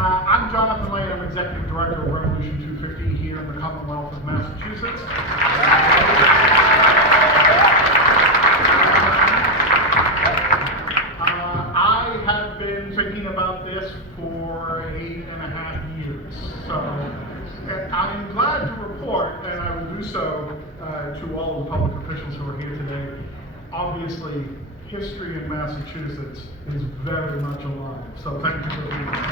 I'm Jonathan Lane. I'm Executive Director of Revolution 250 here in the Commonwealth of Massachusetts. I have been thinking about this for 8.5 years. So I'm glad to report, and I will do so to all of the public officials who are here today. Obviously, history in Massachusetts is very much alive. So thank you for being here.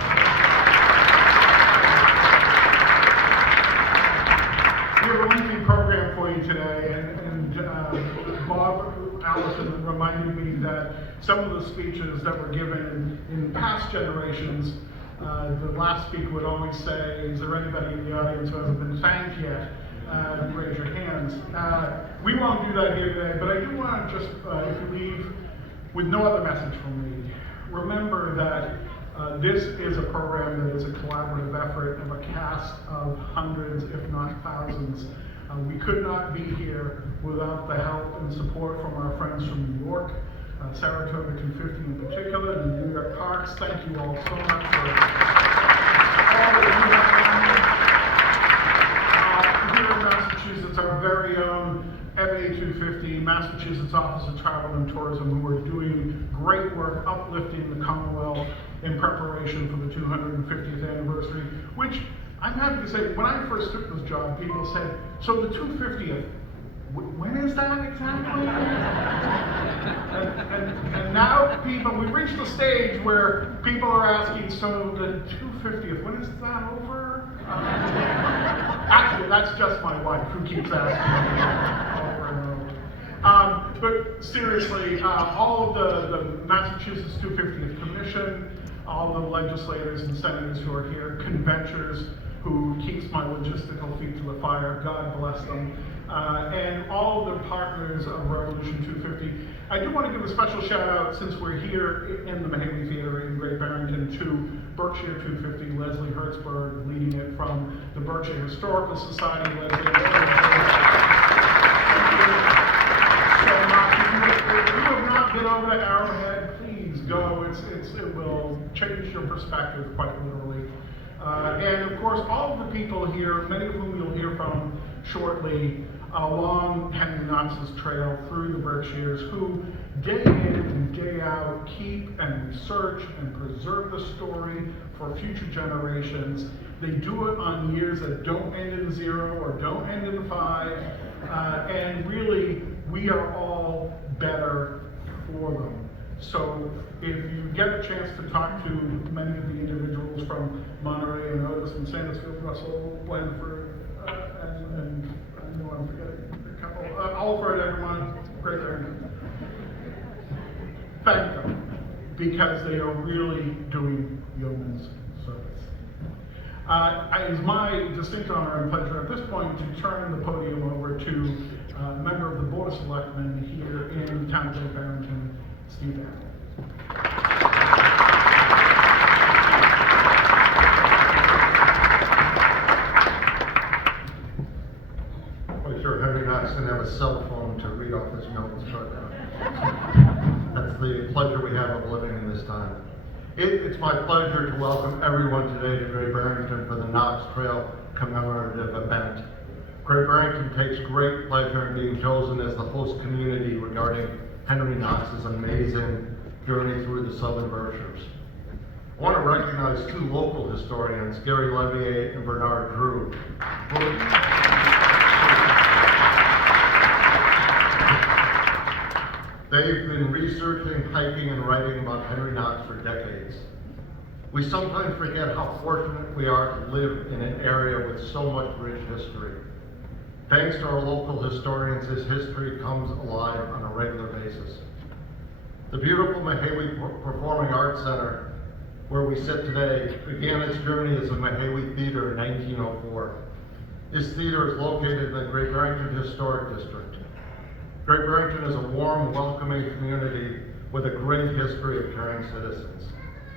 We have a lengthy program for you today, and Bob Allison reminded me that some of the speeches that were given in past generations, the last speaker would always say, is there anybody in the audience who hasn't been thanked yet? Raise your hands. We won't do that here today, but I do want to just, if you leave with no other message from me, remember that this is a program that is a collaborative effort of a cast of hundreds, if not thousands. We could not be here without the help and support from our friends from New York, Saratoga 250 in particular, and the New York Parks. Thank you all so much for all that you have done. Here in Massachusetts, our very own MA 250, Massachusetts Office of Travel and Tourism, who are doing great work uplifting the Commonwealth in preparation for the 250th anniversary, which I'm happy to say, when I first took this job, people said, so the 250th, when is that exactly? and now we've reached the stage where people are asking, so the 250th, when is that over? Actually, that's just my wife who keeps asking over and over. But seriously, all of the Massachusetts 250th Commission, all the legislators and senators who are here, conventions who keeps my logistical feet to the fire, God bless them, and all of the partners of Revolution 250. I do want to give a special shout out, since we're here in the Mahaiwe Theater in Great Barrington, to Berkshire 250, Leslie Hertzberg, leading it from the Berkshire Historical Society. Leslie, thank you so much. If you have not been over to Arrowhead, please go. It will change your perspective quite literally. And of course, all of the people here, many of whom you'll hear from shortly, along Henry Knox's trail through the Berkshires, who day in and day out keep and research and preserve the story for future generations. They do it on years that don't end in 0 or don't end in 5, and really, we are all better for them. So if you get a chance to talk to many of the individuals from Monterey and Otis and Sandusfield, Russell, Blandford, and I know I'm forgetting a couple, Alfred, everyone, Great Barrington. Thank them, because they are really doing yeoman's service. It is my distinct honor and pleasure at this point to turn the podium over to a member of the Board of Selectmen here in the town of Great Barrington, Steve Allen. Well, sure, Henry Knox didn't have a cell phone to read off his notes, but that's the pleasure we have of living in this time. It's my pleasure to welcome everyone today to Great Barrington for the Knox Trail commemorative event. Great Barrington takes great pleasure in being chosen as the host community regarding Henry Knox's amazing journey through the Southern Berkshires. I want to recognize 2 local historians, Gary Levier and Bernard Drew. They've been researching, hiking, and writing about Henry Knox for decades. We sometimes forget how fortunate we are to live in an area with so much rich history. Thanks to our local historians, this history comes alive on a regular basis. The beautiful Mahaiwe Performing Arts Center, where we sit today, began its journey as a Mahaiwe theater in 1904. This theater is located in the Great Barrington Historic District. Great Barrington is a warm, welcoming community with a great history of caring citizens.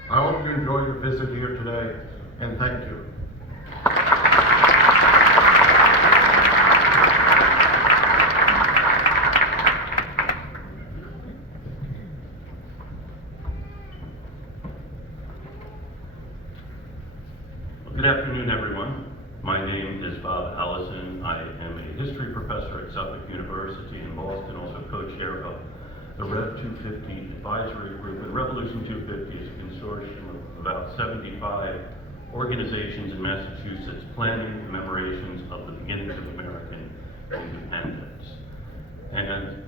I hope you enjoy your visit here today, and thank you. Good afternoon, everyone. My name is Bob Allison. I am a history professor at Suffolk University in Boston, also co-chair of the Rev 250 Advisory Group. And Revolution 250 is a consortium of about 75 organizations in Massachusetts planning commemorations of the beginnings of American independence. And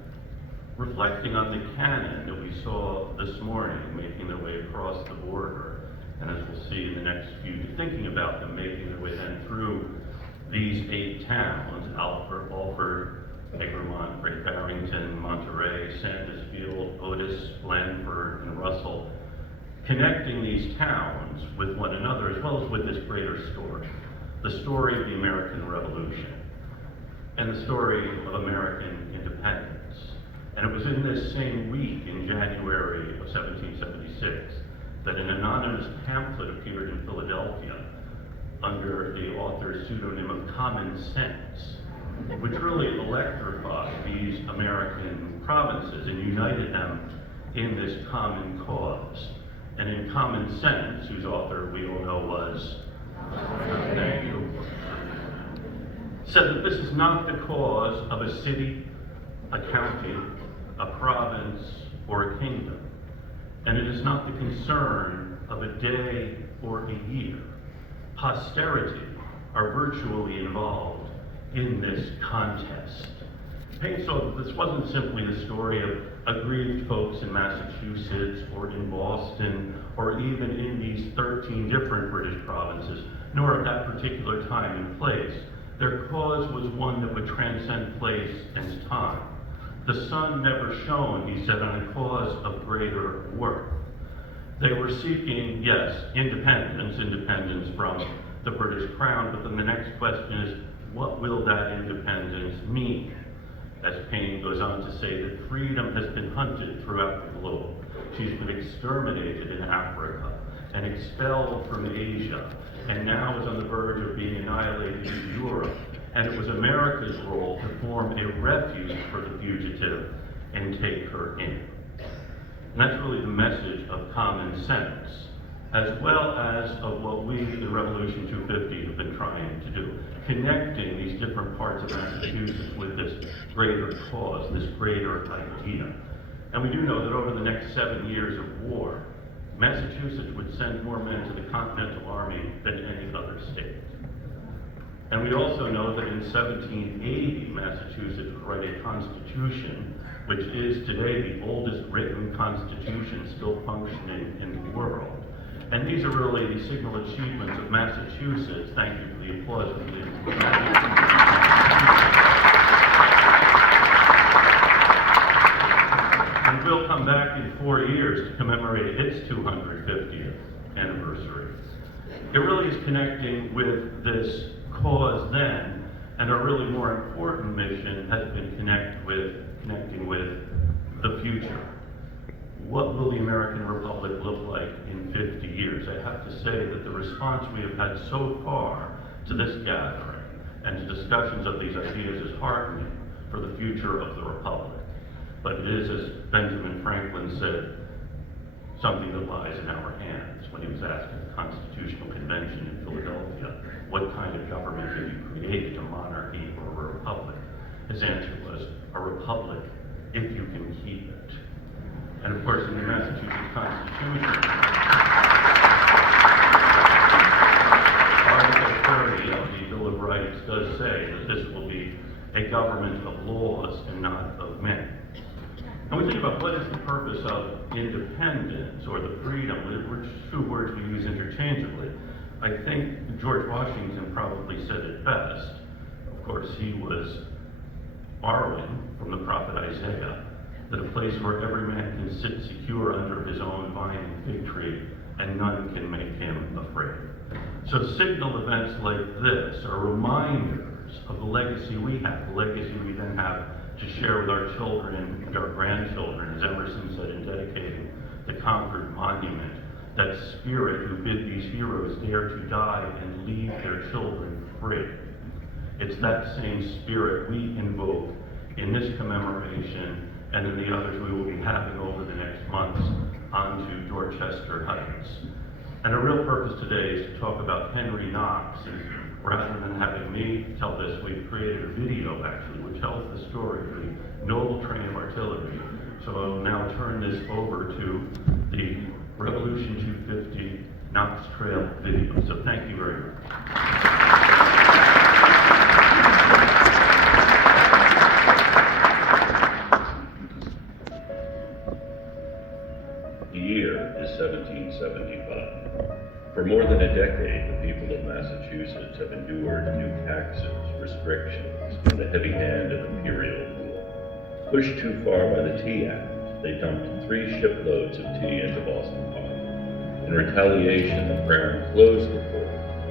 reflecting on the canon that we saw this morning making their way across the border, and as we'll see in the next few, thinking about them making their way then through these 8 towns, Alford, Egremont, Great Barrington, Monterey, Sandusfield, Otis, Blandford, and Russell, connecting these towns with one another as well as with this greater story, the story of the American Revolution and the story of American independence. And it was in this same week in January of 1776 that an anonymous pamphlet appeared in Philadelphia under the author's pseudonym of Common Sense, which really electrified these American provinces and united them in this common cause. And in Common Sense, whose author we all know was, thank you, said that this is not the cause of a city, a county, a province, or a kingdom. And it is not the concern of a day or a year. Posterity are virtually involved in this contest. Payne saw that this wasn't simply the story of aggrieved folks in Massachusetts or in Boston or even in these 13 different British provinces, nor at that particular time and place. Their cause was one that would transcend place and time. The sun never shone, he said, on a cause of greater worth. They were seeking, yes, independence from the British Crown, but then the next question is, what will that independence mean? As Payne goes on to say that freedom has been hunted throughout the globe. She's been exterminated in Africa and expelled from Asia, and now is on the verge of being annihilated in Europe. And it was America's role to form a refuge for the fugitive and take her in. And that's really the message of Common Sense, as well as of what we, the Revolution 250, have been trying to do, connecting these different parts of Massachusetts with this greater cause, this greater idea. And we do know that over the next 7 years of war, Massachusetts would send more men to the Continental Army than any other state. And we also know that in 1780, Massachusetts would write a constitution, which is today the oldest written constitution still functioning in the world. And these are really the signal achievements of Massachusetts. Thank you for the applause. And we'll come back in 4 years to commemorate its 250th anniversary. It really is connecting with this cause then, and a really more important mission has been connecting with the future. What will the American Republic look like in 50 years? I have to say that the response we have had so far to this gathering and to discussions of these ideas is heartening for the future of the Republic. But it is, as Benjamin Franklin said, something that lies in our hands when he was asked at the Constitutional Convention in Philadelphia, what kind of government have you created, a monarchy or a republic? His answer was, a republic if you can keep it. And of course, in the Massachusetts Constitution, Article 30 of the Bill of Rights does say that this will be a government of laws and not of men. And we think about what is the purpose of independence or the freedom, which 2 words we use interchangeably. I think George Washington probably said it best. Of course, he was borrowing from the prophet Isaiah that a place where every man can sit secure under his own vine and fig tree, and none can make him afraid. So signal events like this are reminders of the legacy we have, the legacy we then have to share with our children and our grandchildren, as Emerson said in dedicating the Concord Monument, that spirit who bid these heroes dare to die and leave their children free. It's that same spirit we invoke in this commemoration and in the others we will be having over the next months onto Dorchester Heights. And our real purpose today is to talk about Henry Knox, and rather than having me tell this, we've created a video actually which tells the story of the noble train of artillery. So I'll now turn this over to the Revolution 250 Knox Trail video. So thank you very much. The year is 1775. For more than a decade, the people of Massachusetts have endured new taxes, restrictions, and the heavy hand of imperial rule. Pushed too far by the Tea Act, they dumped 3 shiploads of tea into Boston Harbor. In retaliation, the Crown closed the port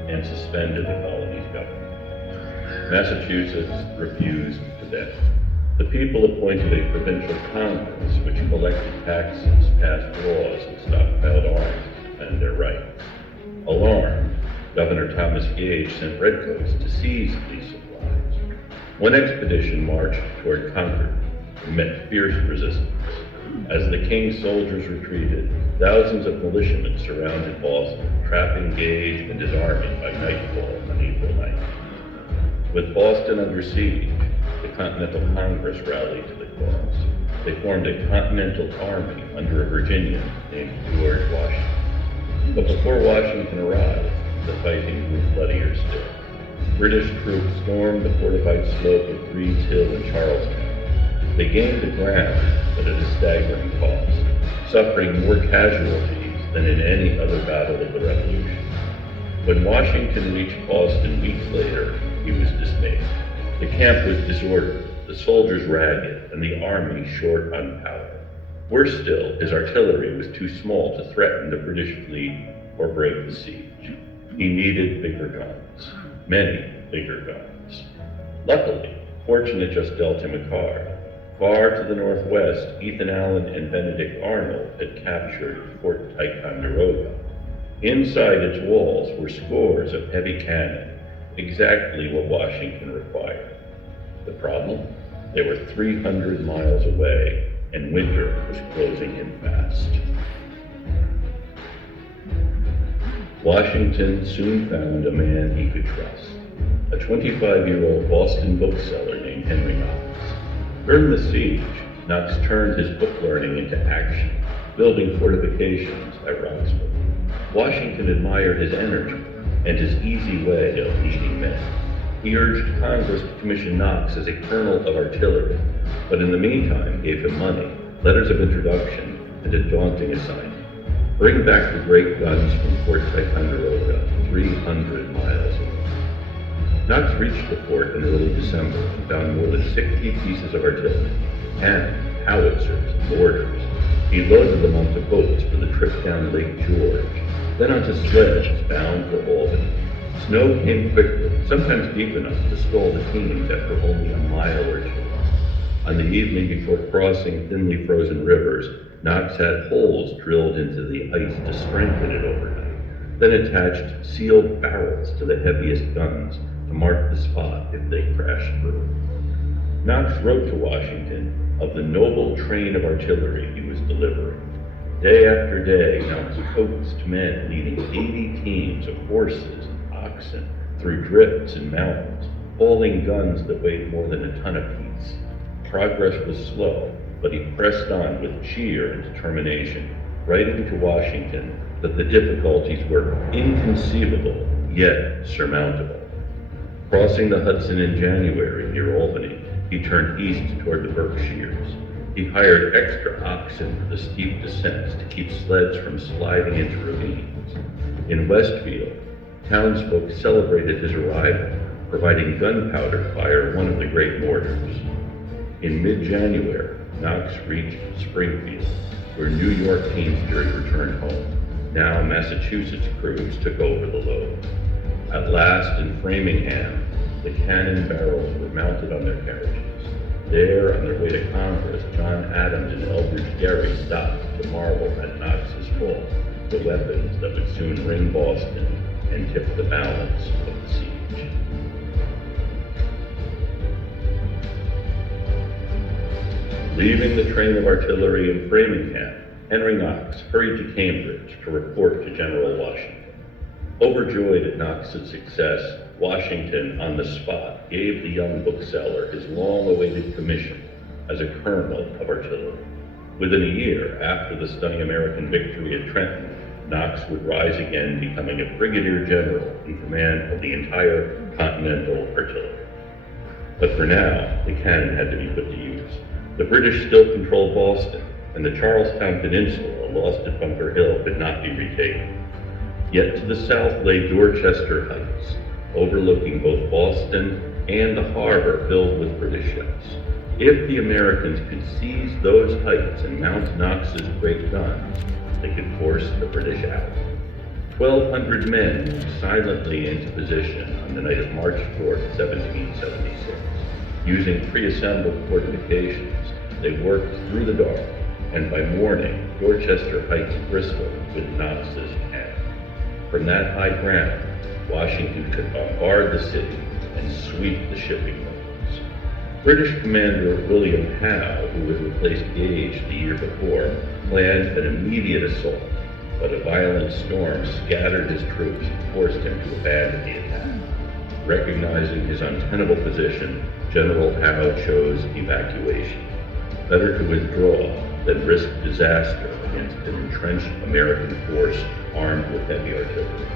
and suspended the colony's government. Massachusetts refused to bend. The people appointed a provincial Congress which collected taxes, passed laws, and stockpiled arms to defend their rights. Alarmed, Governor Thomas Gage sent redcoats to seize these supplies. One expedition marched toward Concord and met fierce resistance. As the king's soldiers retreated, thousands of militiamen surrounded Boston, trapping Gage and his army by nightfall on April 9th. With Boston under siege, the Continental Congress rallied to the cause. They formed a Continental Army under a Virginian named George Washington. But before Washington arrived, the fighting grew bloodier still. British troops stormed the fortified slope of Breed's Hill in Charlestown. They gained the ground, but at a staggering cost, suffering more casualties than in any other battle of the Revolution. When Washington reached Boston weeks later, he was dismayed. The camp was disordered, the soldiers ragged, and the army short on powder. Worse still, his artillery was too small to threaten the British fleet or break the siege. He needed bigger guns, many bigger guns. Luckily, fortune had just dealt him a card. Far to the northwest, Ethan Allen and Benedict Arnold had captured Fort Ticonderoga. Inside its walls were scores of heavy cannon, exactly what Washington required. The problem? They were 300 miles away, and winter was closing in fast. Washington soon found a man he could trust, a 25-year-old Boston bookseller named Henry Knox. During the siege, Knox turned his book learning into action, building fortifications at Roxburgh. Washington admired his energy and his easy way of leading men. He urged Congress to commission Knox as a colonel of artillery, but in the meantime gave him money, letters of introduction, and a daunting assignment: bring back the great guns from Fort Ticonderoga, 300 miles away. Knox reached the fort in early December and found more than 60 pieces of artillery, cannon, howitzers, and mortars. He loaded them onto boats for the trip down Lake George, then onto sleds bound for Albany. Snow came quickly, sometimes deep enough to stall the teams after only a mile or two. On the evening before crossing thinly frozen rivers, Knox had holes drilled into the ice to strengthen it overnight, then attached sealed barrels to the heaviest guns to mark the spot if they crashed through. Knox wrote to Washington of the noble train of artillery he was delivering. Day after day, Knox coaxed men leading 80 teams of horses and oxen through drifts and mountains, hauling guns that weighed more than a ton apiece. Progress was slow, but he pressed on with cheer and determination, writing to Washington that the difficulties were inconceivable, yet surmountable. Crossing the Hudson in January near Albany, he turned east toward the Berkshires. He hired extra oxen for the steep descents to keep sleds from sliding into ravines. In Westfield, townsfolk celebrated his arrival, providing gunpowder to fire one of the great mortars. In mid-January, Knox reached Springfield, where New York teamsters returned home. Now Massachusetts crews took over the load. At last, in Framingham, the cannon barrels were mounted on their carriages. There, on their way to Congress, John Adams and Elbridge Gerry stopped to marvel at Knox's fall, the weapons that would soon ring Boston and tip the balance of the siege. Leaving the train of artillery in Framingham, Henry Knox hurried to Cambridge to report to General Washington. Overjoyed at Knox's success, Washington, on the spot, gave the young bookseller his long-awaited commission as a colonel of artillery. Within a year after the stunning American victory at Trenton, Knox would rise again, becoming a brigadier general in command of the entire Continental Artillery. But for now, the cannon had to be put to use. The British still controlled Boston, and the Charlestown Peninsula, lost at Bunker Hill, could not be retaken. Yet to the south lay Dorchester Heights, overlooking both Boston and the harbor filled with British ships. If the Americans could seize those heights and mount Knox's great guns, they could force the British out. 1,200 men moved silently into position on the night of March 4th, 1776. Using pre-assembled fortifications, they worked through the dark, and by morning, Dorchester Heights bristled with Knox's cannon. From that high ground, Washington could bombard the city and sweep the shipping lanes. British Commander William Howe, who had replaced Gage the year before, planned an immediate assault, but a violent storm scattered his troops and forced him to abandon the attack. Recognizing his untenable position, General Howe chose evacuation. Better to withdraw than risk disaster against an entrenched American force armed with heavy artillery.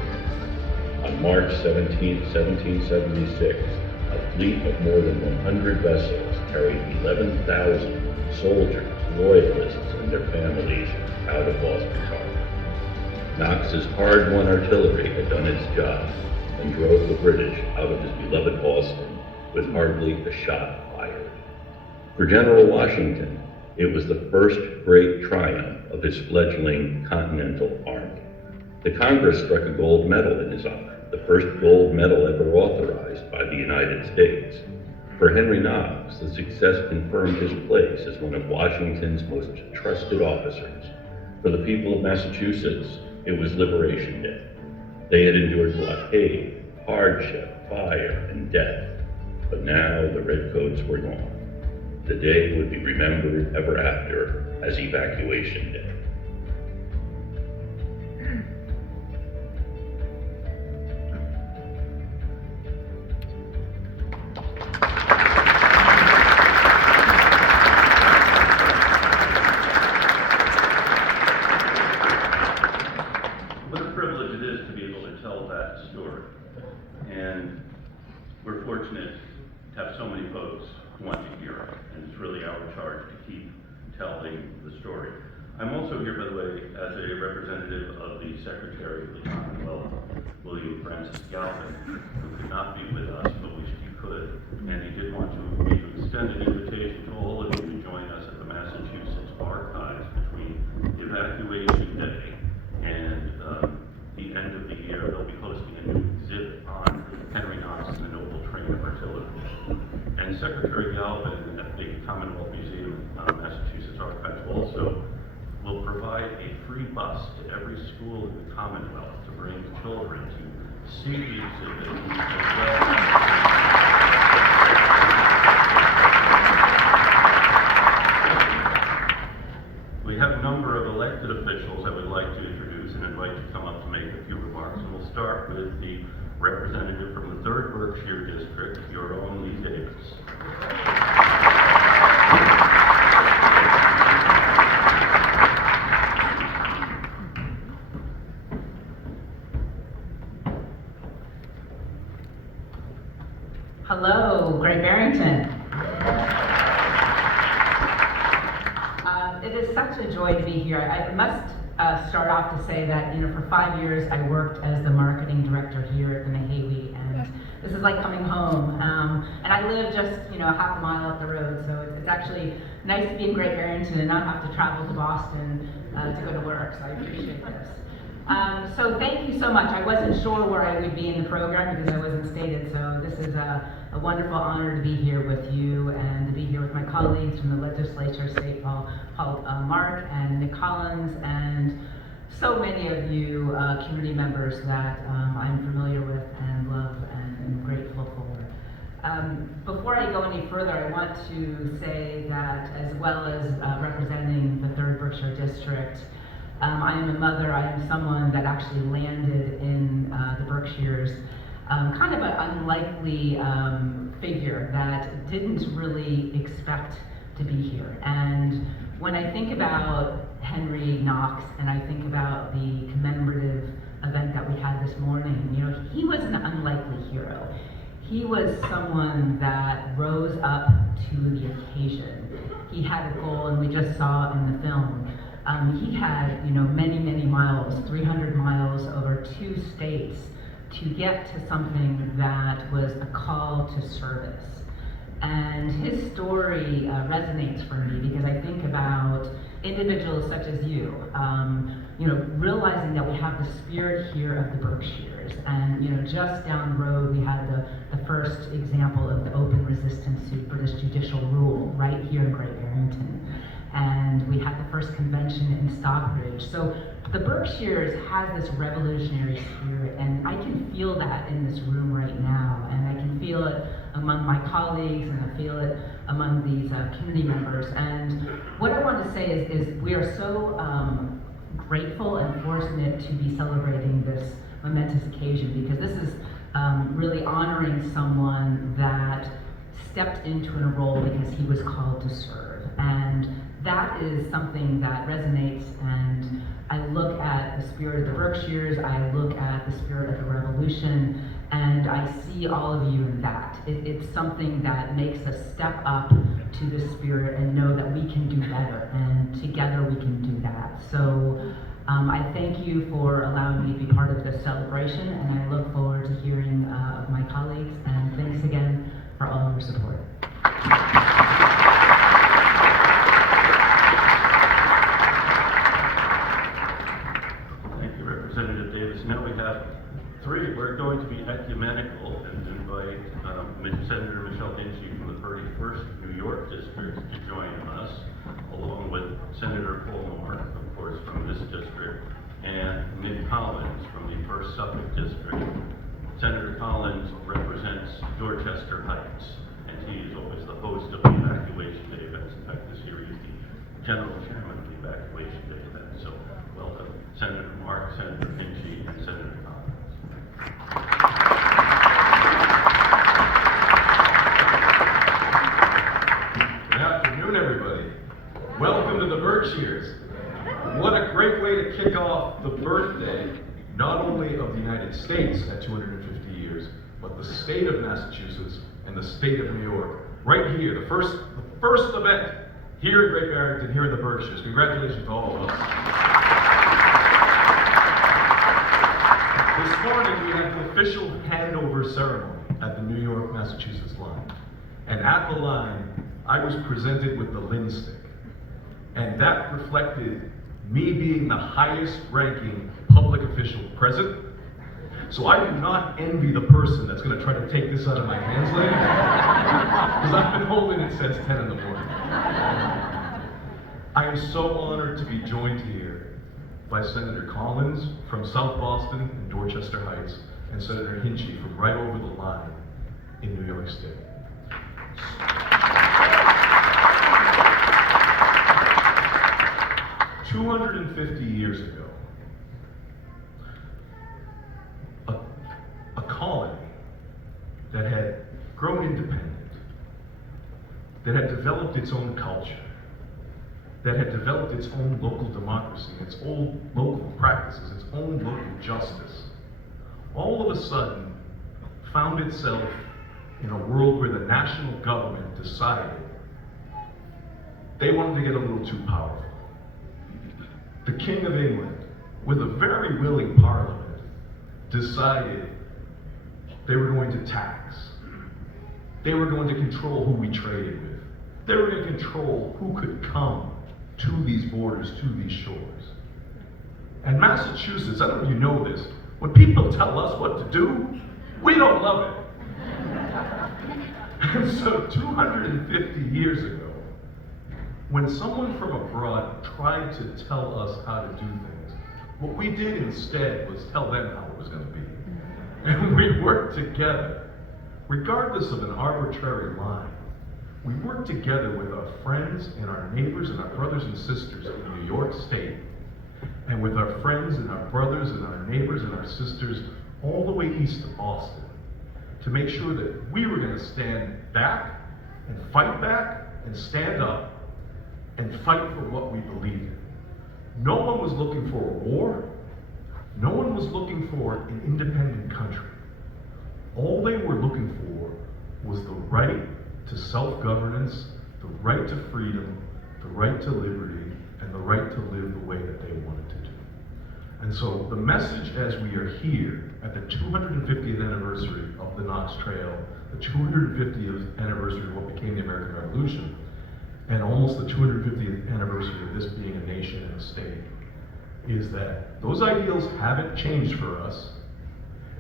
On March 17, 1776, a fleet of more than 100 vessels carried 11,000 soldiers, loyalists, and their families out of Boston's harbor. Knox's hard-won artillery had done its job and drove the British out of his beloved Boston with hardly a shot fired. For General Washington, it was the first great triumph of his fledgling Continental Army. The Congress struck a gold medal in his honor, the first gold medal ever authorized by the United States. For Henry Knox, the success confirmed his place as one of Washington's most trusted officers. For the people of Massachusetts, it was Liberation Day. They had endured blockade, hardship, fire, and death. But now the redcoats were gone. The day would be remembered ever after as Evacuation Day. What a privilege it is to be able to tell that story. And we're fortunate to have so many folks who want to hear it, and it's really our charge to keep telling the story. I'm also here, by the way, as a representative of the Secretary of the Commonwealth, William Francis Galvin, who could not be with us, but wished he could. And he did want to extend an invitation to all of you to join us at the Massachusetts Archives between Evacuation Day and the end of the year. They'll be hosting a new exhibit on Henry Knox and the noble train of artillery. And Secretary Galvin at the Commonwealth Museum, Massachusetts Archives also will provide a free bus to every school in the Commonwealth to bring children to see the exhibit as well. We have a number of elected officials I would like to introduce and invite you to come up to make a few remarks. And we'll start with the representative from the 3rd Berkshire District, your own Lee Davis. Hello, Great Barrington. It is such a joy to be here. I must start off to say that, for 5 years I worked as the marketing director here at the Mahaiwe, and this is like coming home. And I live just, half a mile up the road, so it's actually nice to be in Great Barrington and not have to travel to Boston to go to work, so I appreciate this. So thank you so much. I wasn't sure where I would be in the program because I wasn't stated, so this is a wonderful honor to be here with you and to be here with my colleagues from the legislature, State Mark and Nick Collins, and so many of you community members that I'm familiar with and love and am grateful for. Before I go any further, I want to say that as well as representing the 3rd Berkshire District, I am a mother. I am someone that actually landed in the Berkshires, kind of an unlikely figure that didn't really expect to be here. And when I think about Henry Knox and I think about the commemorative event that we had this morning, you know, he was an unlikely hero. He was someone that rose up to the occasion. He had a goal, and we just saw in the film. He had, you know, many, many miles, 300 miles over 2 states to get to something that was a call to service. And his story resonates for me because I think about individuals such as you know, realizing that we have the spirit here of the Berkshires. And, you know, just down the road, we had the first example of the open resistance to British judicial rule right here in Great Barrington. And we had the first convention in Stockbridge. So the Berkshires has this revolutionary spirit, and I can feel that in this room right now. And I can feel it among my colleagues, and I feel it among these community members. And what I want to say is we are so grateful and fortunate to be celebrating this momentous occasion, because this is really honoring someone that stepped into a role because he was called to serve. And that is something that resonates, and I look at the spirit of the Berkshires, I look at the spirit of the revolution, and I see all of you in that. It's something that makes us step up to the spirit and know that we can do better, and together we can do that. So I thank you for allowing me to be part of this celebration, and I look forward to hearing of my colleagues, and thanks again for all your support. Thank you, Representative Davis. Now we have 3. We're going to be ecumenical and invite Senator Michelle Hinchy from the 31st New York District to join us, along with Senator Colmore, of course, from this district, and Mick Collins from the 1st Suffolk District. Senator Collins represents Dorchester Heights, and he is always the host of the Evacuation Day events. In fact, this year he's the General Chairman of the Evacuation Day event. So welcome, Senator Mark, Senator Hinchy, and Senator Collins. Good afternoon, everybody. Welcome to the Berkshires. What a great way to kick off the birthday, not only of the United States at 250 years, but the state of Massachusetts and the state of New York. Right here, the first event here in Great Barrington, here in the Berkshires. Congratulations to all of us. This morning we had the official handover ceremony at the New York, Massachusetts line. And at the line, I was presented with the Lynn stick. And that reflected me being the highest ranking public official present. So I do not envy the person that's going to try to take this out of my hands later, because I've been holding it since 10 in the morning. I am so honored to be joined here by Senator Collins from South Boston and Dorchester Heights, and Senator Hinchy from right over the line in New York State. 250 years ago, a colony that had grown independent, that had developed its own culture, that had developed its own local democracy, its own local practices, its own local justice, all of a sudden found itself in a world where the national government decided they wanted to get a little too powerful. The King of England, with a very willing parliament, decided they were going to tax. They were going to control who we traded with. They were going to control who could come to these borders, to these shores. And Massachusetts, I don't know if you know this, when people tell us what to do, we don't love it. And so 250 years ago, when someone from abroad tried to tell us how to do things, what we did instead was tell them how it was going to be. And we worked together regardless of an arbitrary line. We work together with our friends and our neighbors and our brothers and sisters in New York State, and with our friends and our brothers and our neighbors and our sisters all the way east of Boston, to make sure that we were going to stand back and fight back and stand up and fight for what we believe in. No one was looking for a war. No one was looking for an independent country. All they were looking for was the right to self-governance, the right to freedom, the right to liberty, and the right to live the way that they wanted to do. And so the message as we are here at the 250th anniversary of the Knox Trail, the 250th anniversary of what became the American Revolution, and almost the 250th anniversary of this being a nation and a state, is that those ideals haven't changed for us,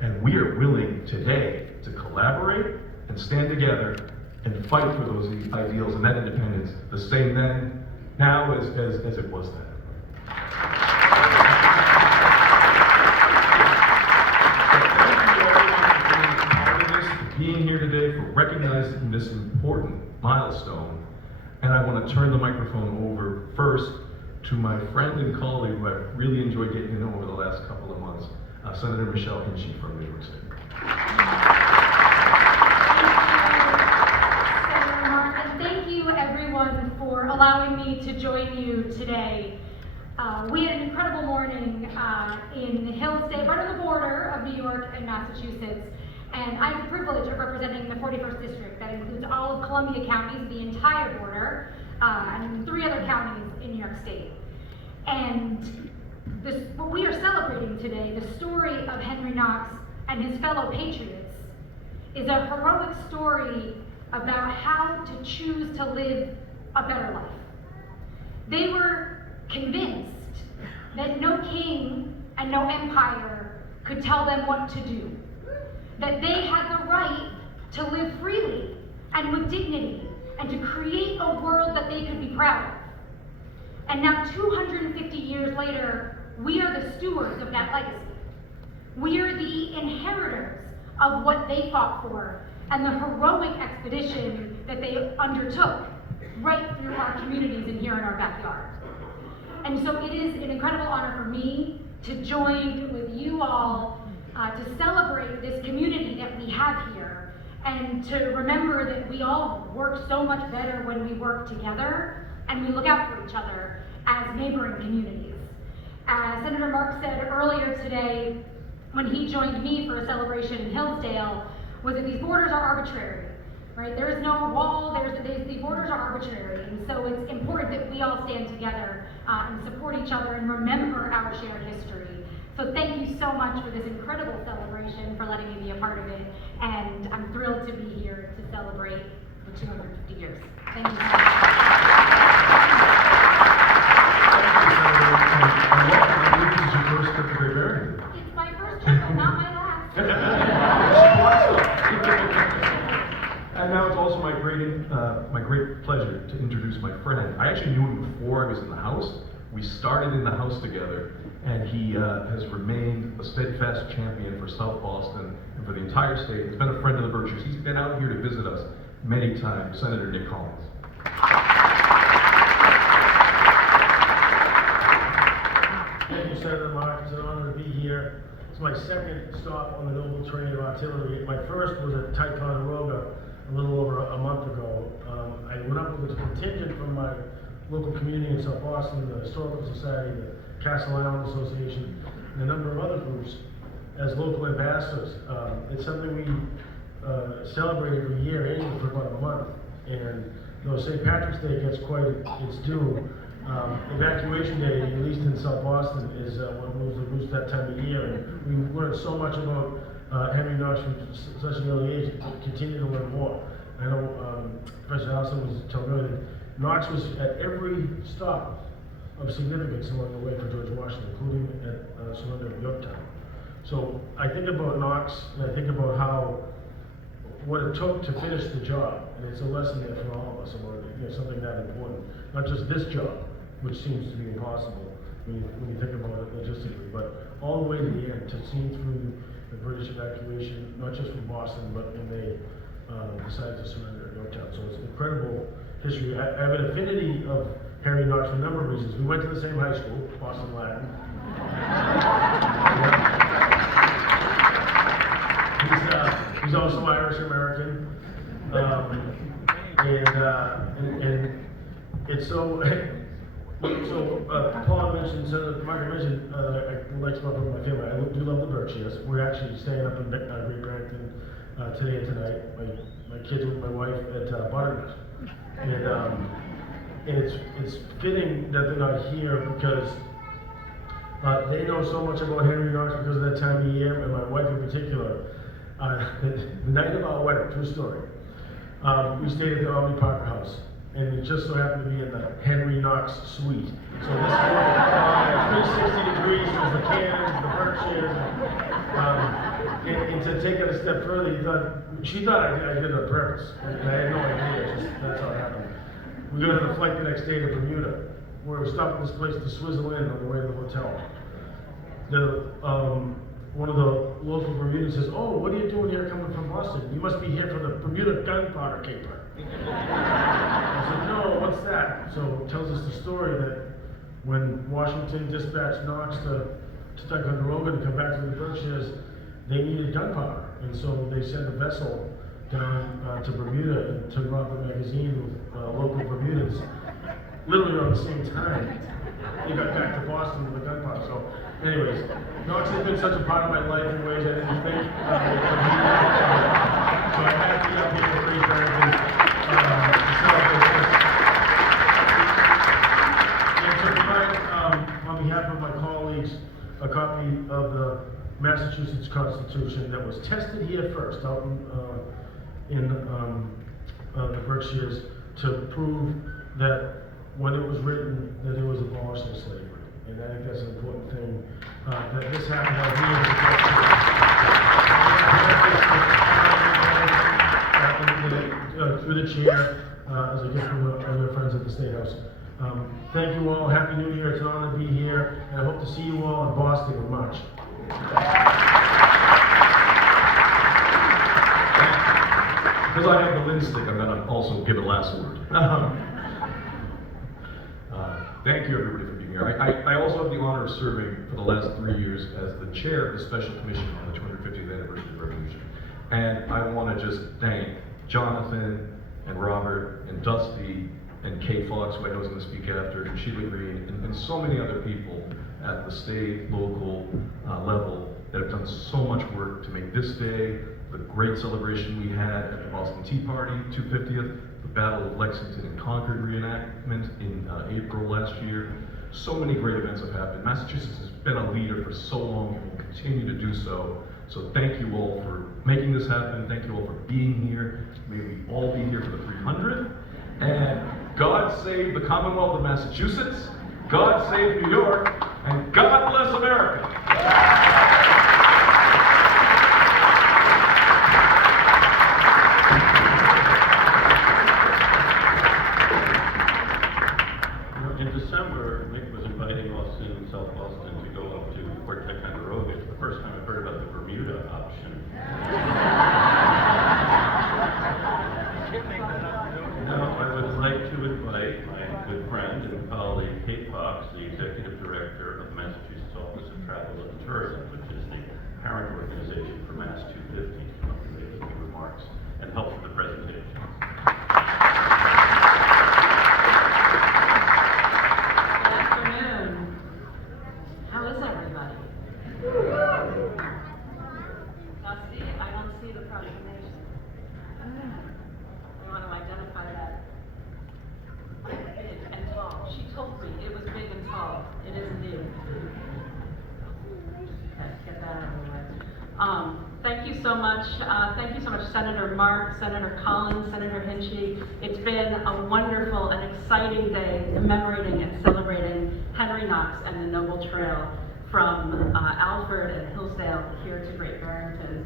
and we are willing today to collaborate and stand together and fight for those ideals and that independence the same then, now as it was then. Being here today, for recognizing this important milestone. And I want to turn the microphone over first to my friend and colleague who I've really enjoyed getting to know over the last couple of months, Senator Michelle Hinchy from New York State. Senator Mark, and thank you everyone for allowing me to join you today. We had an incredible morning in Hillsdale, right on the border of New York and Massachusetts. And I have the privilege of representing the 41st District that includes all of Columbia counties, the entire border, and 3 other counties in New York State. And what we are celebrating today, the story of Henry Knox and his fellow patriots, is a heroic story about how to choose to live a better life. They were convinced that no king and no empire could tell them what to do, that they had the right to live freely and with dignity and to create a world that they could be proud of. And now 250 years later, we are the stewards of that legacy. We are the inheritors of what they fought for and the heroic expedition that they undertook right through our communities and here in our backyard. And so it is an incredible honor for me to join with you all to celebrate this community that we have here, and to remember that we all work so much better when we work together and we look out for each other as neighboring communities. As Senator Mark said earlier today, when he joined me for a celebration in Hillsdale, was that these borders are arbitrary, right? There is no wall, the borders are arbitrary, and so it's important that we all stand together and support each other and remember our shared history. So thank you so much for this incredible celebration, for letting me be a part of it, and I'm thrilled to be here to celebrate the 250 years. Thank you so much. This is your first trip to Great Barrington. It's my first trip, but not my last. And now it's also my great pleasure to introduce my friend. I actually knew him before I was in the House. We started in the House together, and he has remained a steadfast champion for South Boston and for the entire state. He's been a friend of the Berkshires. He's been out here to visit us many times, Senator Nick Collins. Thank you, Senator Mark. It's an honor to be here. It's my second stop on the noble train of artillery. My first was at Ticonderoga a little over a month ago. I went up with a contingent from my local community in South Boston, the Historical Society, the Castle Island Association, and a number of other groups as local ambassadors. It's something we celebrate every year, annually, for about a month. And though St. Patrick's Day gets quite its due, Evacuation Day, at least in South Boston, is what moves the roots that time of year. And we learned so much about Henry Knox from such an early age, to continue to learn more. I know Professor Allison was telling me that Knox was at every stop of significance along the way for George Washington, including at surrender of Yorktown. So I think about Knox, and I think about what it took to finish the job, and it's a lesson there for all of us about something that important. Not just this job, which seems to be impossible, when you think about it logistically, but all the way to the end, to see through the British evacuation, not just from Boston, but when they decided to surrender at Yorktown. So it's incredible history. I have an affinity of Henry Knox for a number of reasons. We went to the same high school, Boston Latin. He's also Irish American, and it's so. Paul mentioned, Senator Margaret mentioned, I like to talk about my family. I do love the Berkshires. We're actually staying up in Great Barrington today and tonight. My kids with my wife at Butternut, and it's fitting that they're not here because they know so much about Henry Knox because of that time of year, and my wife in particular. The night of our wedding, true story, we stayed at the Omni Parker House, and it just so happened to be in the Henry Knox suite. So this was 360 degrees, was the cannons, the Berkshires, and to take it a step further, she thought I did it on purpose, and I had no idea, that's how it happened. We got on the flight the next day to Bermuda, where we stopped at this place to Swizzle Inn on the way to the hotel. One of the local Bermudans says, "Oh, what are you doing here coming from Boston? You must be here for the Bermuda gunpowder caper." I said, "No, what's that?" So it tells us the story that when Washington dispatched Knox to Ticonderoga to come back to the Berkshires, they needed gunpowder. And so they sent a vessel down to Bermuda and to rob the magazine with local Bermudans. Literally around the same time, they got back to Boston with the gunpowder. So anyways, Knox has been such a part of my life in ways I didn't think. So I'm happy to be here at Great Barrington to celebrate this. And to provide, on behalf of my colleagues, a copy of the Massachusetts Constitution that was tested here first, out in the Berkshires, to prove that when it was written, that it was abolishing slavery. And I think that's an important thing, that this happened out here. Through the chair, as a gift from our friends at the State House. Thank you all, Happy New Year, it's an honor to be here, and I hope to see you all in Boston in March. Because I have the Lynn stick, I'm going to also give a last word. Thank you, everybody, for being here. I also have the honor of serving for the last 3 years as the chair of the Special Commission on the 250th Anniversary of the Revolution. And I want to just thank Jonathan and Robert and Dusty and Kate Fox, who I know is going to speak after, and Sheila Green, and so many other people at the state, local level that have done so much work to make this day, the great celebration we had at the Boston Tea Party, 250th, the Battle of Lexington and Concord reenactment in April last year. So many great events have happened. Massachusetts has been a leader for so long and will continue to do so. So thank you all for making this happen. Thank you all for being here. May we all be here for the 300th. And God save the Commonwealth of Massachusetts. God save New York. And God bless America. In December, Nick was inviting us in South Boston to go up to Fort Ticonderoga. It's the first time I've heard about the Bermuda option. Now, I would like to invite my good friend and colleague, Kate Fox, the Executive Director of Massachusetts Office of Travel and Tourism, which is the parent organization for Mass 250, to come and make a few remarks and help with the presentation. How is everybody? Dusty, I don't see the proclamation. I want to identify that. Big and tall. She told me it was big and tall. It is indeed. Okay, get that out of the way. Thank you so much. Thank you so much, Senator Mark, Senator Collins, Senator Hinchy. It's been a wonderful and exciting day commemorating and celebrating Henry Knox and the Noble Trail from Alfred and Hillsdale here to Great Barrington.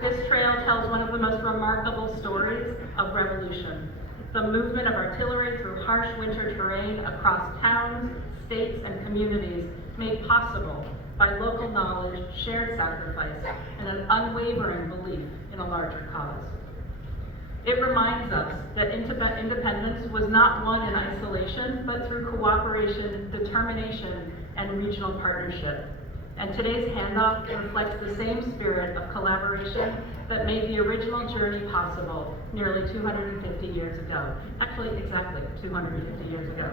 This trail tells one of the most remarkable stories of revolution. the movement of artillery through harsh winter terrain across towns, states, and communities made possible by local knowledge, shared sacrifice, and an unwavering belief in a larger cause. It reminds us that independence was not won in isolation, but through cooperation, determination, and regional partnership. And today's handoff reflects the same spirit of collaboration that made the original journey possible nearly 250 years ago. Actually, exactly 250 years ago.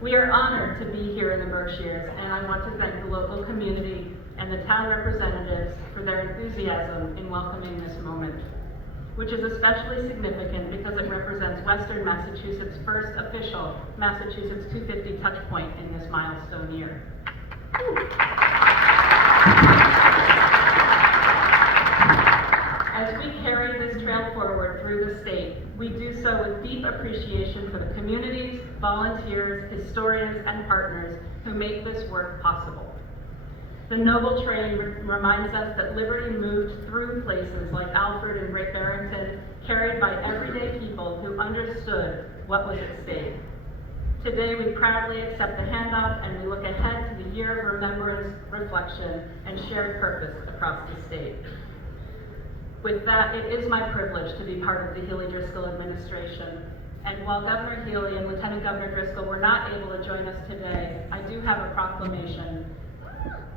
We are honored to be here in the Berkshires, and I want to thank the local community and the town representatives for their enthusiasm in welcoming this moment, which is especially significant because it represents Western Massachusetts' first official Massachusetts 250 touch point in this milestone year. As we carry this trail forward through the state, we do so with deep appreciation for the communities, volunteers, historians, and partners who make this work possible. The Noble Train reminds us that liberty moved through places like Alfred and Great Barrington, carried by everyday people who understood what was at stake. Today, we proudly accept the handoff and we look ahead to the year of remembrance, reflection, and shared purpose across the state. With that, it is my privilege to be part of the Healy-Driscoll administration. And while Governor Healy and Lieutenant Governor Driscoll were not able to join us today, I do have a proclamation.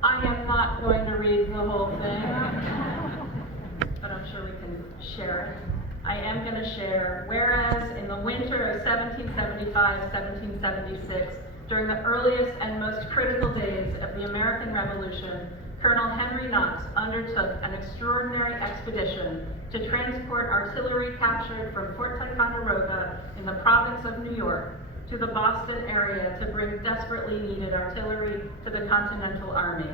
I am not going to read the whole thing, but I'm sure we can share it. I am going to share, whereas in the winter of 1775-1776, during the earliest and most critical days of the American Revolution, Colonel Henry Knox undertook an extraordinary expedition to transport artillery captured from Fort Ticonderoga in the province of New York to the Boston area to bring desperately needed artillery to the Continental Army.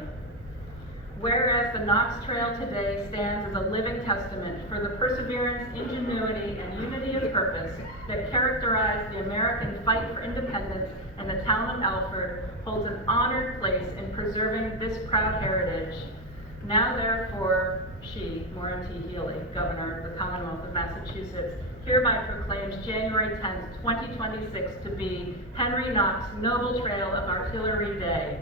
Whereas the Knox Trail today stands as a living testament for the perseverance, ingenuity, and unity of purpose that characterized the American fight for independence, and the town of Alfred holds an honored place in preserving this proud heritage. Now therefore, she, Maureen T. Healy, Governor of the Commonwealth of Massachusetts, hereby proclaims January 10th, 2026 to be Henry Knox Noble Trail of Artillery Day,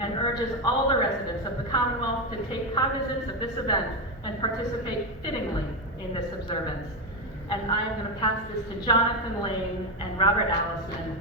and urges all the residents of the Commonwealth to take cognizance of this event and participate fittingly in this observance. And I am going to pass this to Jonathan Lane and Robert Allison.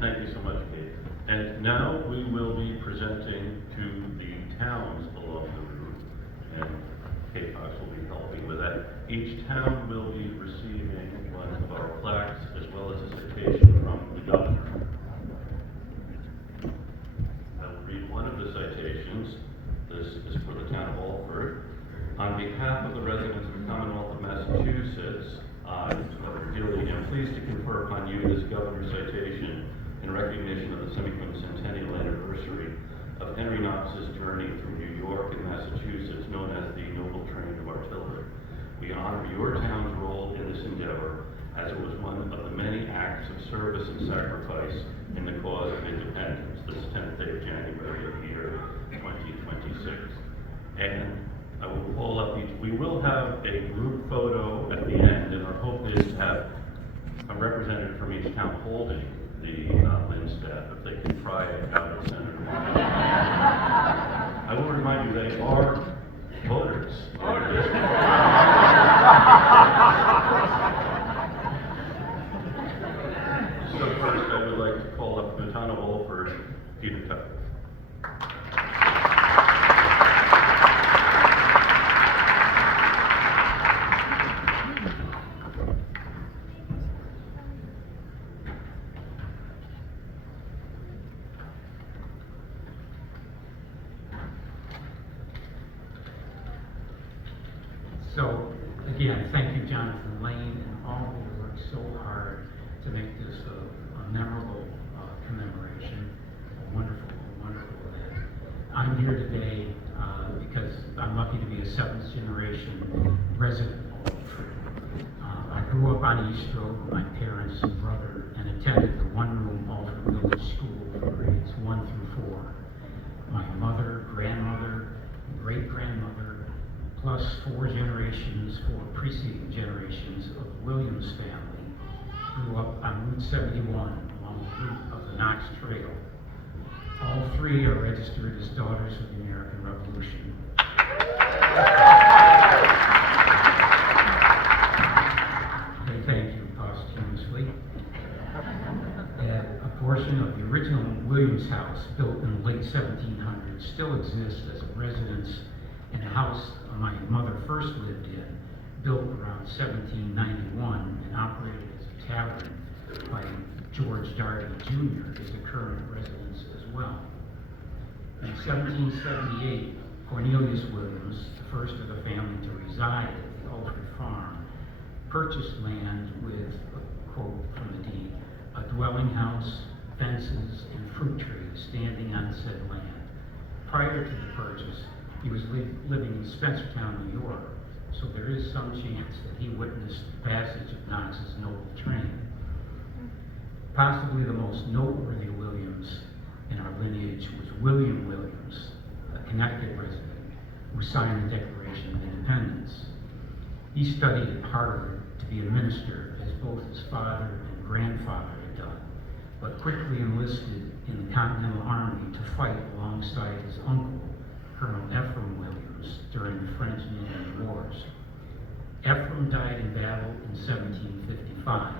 Thank you so much, Kate. And now we will be presenting to the towns along the route, and Kate Fox will be helping with that. Each town will be receiving one of our plaques as well as a citation from the governor. I will read one of the citations. This is for the town of Alfred. On behalf of the residents of the Commonwealth of Massachusetts, I, Governor Healy, am pleased to confer upon you this governor's citation in recognition of the semi-centennial anniversary of Henry Knox's journey through New York and Massachusetts, known as the Noble Train of Artillery. We honor your town's role in this endeavor, as it was one of the many acts of service and sacrifice in the cause of independence, this 10th day of January of the year 2026. And I will pull up each. We will have a group photo at the end, and our hope is to have a representative from each town holding the Lynn staff, if they can try it out at Senator. I will remind you, they are voters. So first, I would like to call up the town of Alfred, Peter Tucker. So, again, thank you, Jonathan Lane, and all of you who worked so hard to make this a memorable commemoration, a wonderful event. I'm here today because I'm lucky to be a seventh generation resident of Alfred. grew up on East Road with my parents and brother and attended the one-room Alfred Village School for grades 1 through 4. My mother, grandmother, and great-grandmother, plus 4 preceding generations of the Williams family, grew up on Route 71 along the route of the Knox Trail. All 3 are registered as daughters of the American Revolution. They thank you posthumously. A portion of the original Williams house, built in the late 1700s, still exists as a residence in a house my mother first lived in, built around 1791 and operated as a tavern by George Darby Jr. is the current residence as well. In 1778, Cornelius Williams, the first of the family to reside at the Alfred Farm, purchased land with, a quote from the deed, a dwelling house, fences, and fruit trees standing on said land. Prior to the purchase, he was living in Spencertown, New York, so there is some chance that he witnessed the passage of Knox's noble train. Possibly the most noteworthy Williams in our lineage was William Williams, a Connecticut resident who signed the Declaration of Independence. He studied at Harvard to be a minister, as both his father and grandfather had done, but quickly enlisted in the Continental Army to fight alongside his uncle, Colonel Ephraim Williams, during the French and Indian Wars. Ephraim died in battle in 1755.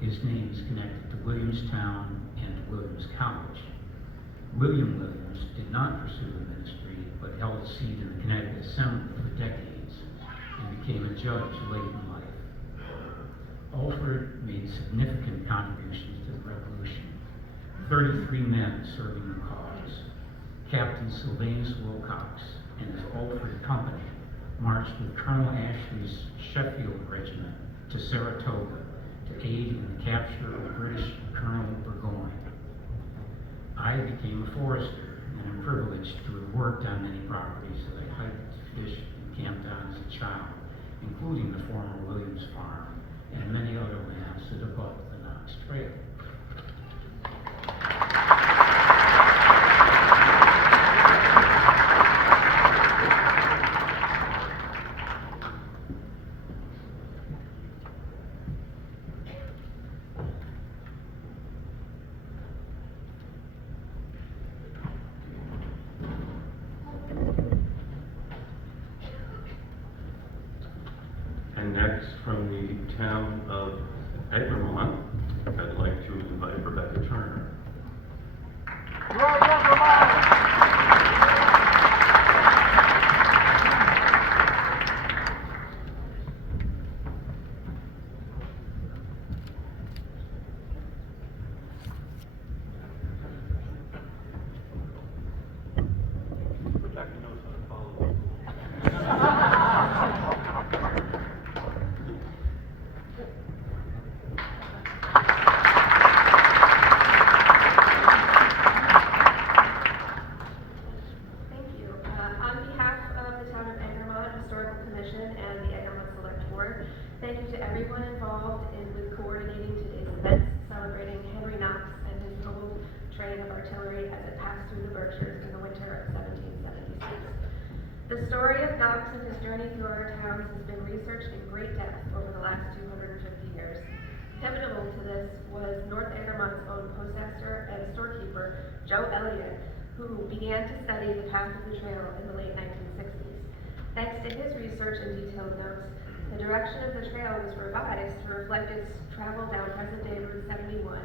His name is connected to Williamstown and Williams College. William Williams did not pursue the ministry, but held a seat in the Connecticut Assembly for decades and became a judge late in life. Alfred made significant contributions to the Revolution. 33 men serving the cause. Captain Sylvanus Wilcox and his Alfred Company marched with Colonel Ashley's Sheffield Regiment to Saratoga to aid in the capture of British Colonel Burgoyne. I became a forester and am privileged to have worked on many properties that I hiked, fished, and camped on as a child, including the former Williams Farm and many other lands that abut the Knox Trail. And next, from the town of Egremont, I'd like to invite Rebecca Turner. Rebecca knows how to follow the rules. Thank you. On behalf of the Town of Egremont Historical Commission and the Egremont Select Board, thank you to everyone involved with coordinating today's events celebrating Henry Knox and his noble train of artillery as it passed through the Berkshires in the winter of 1776. The story of Knox and his journey through our towns has been researched in great depth over the last 250 years. Pivotal to this was North Egremont's own postmaster and storekeeper, Joe Elliott, who began to study the path of the trail in the late 1960s. Thanks to his research and detailed notes, the direction of the trail was revised to reflect its travel down present-day Route 71,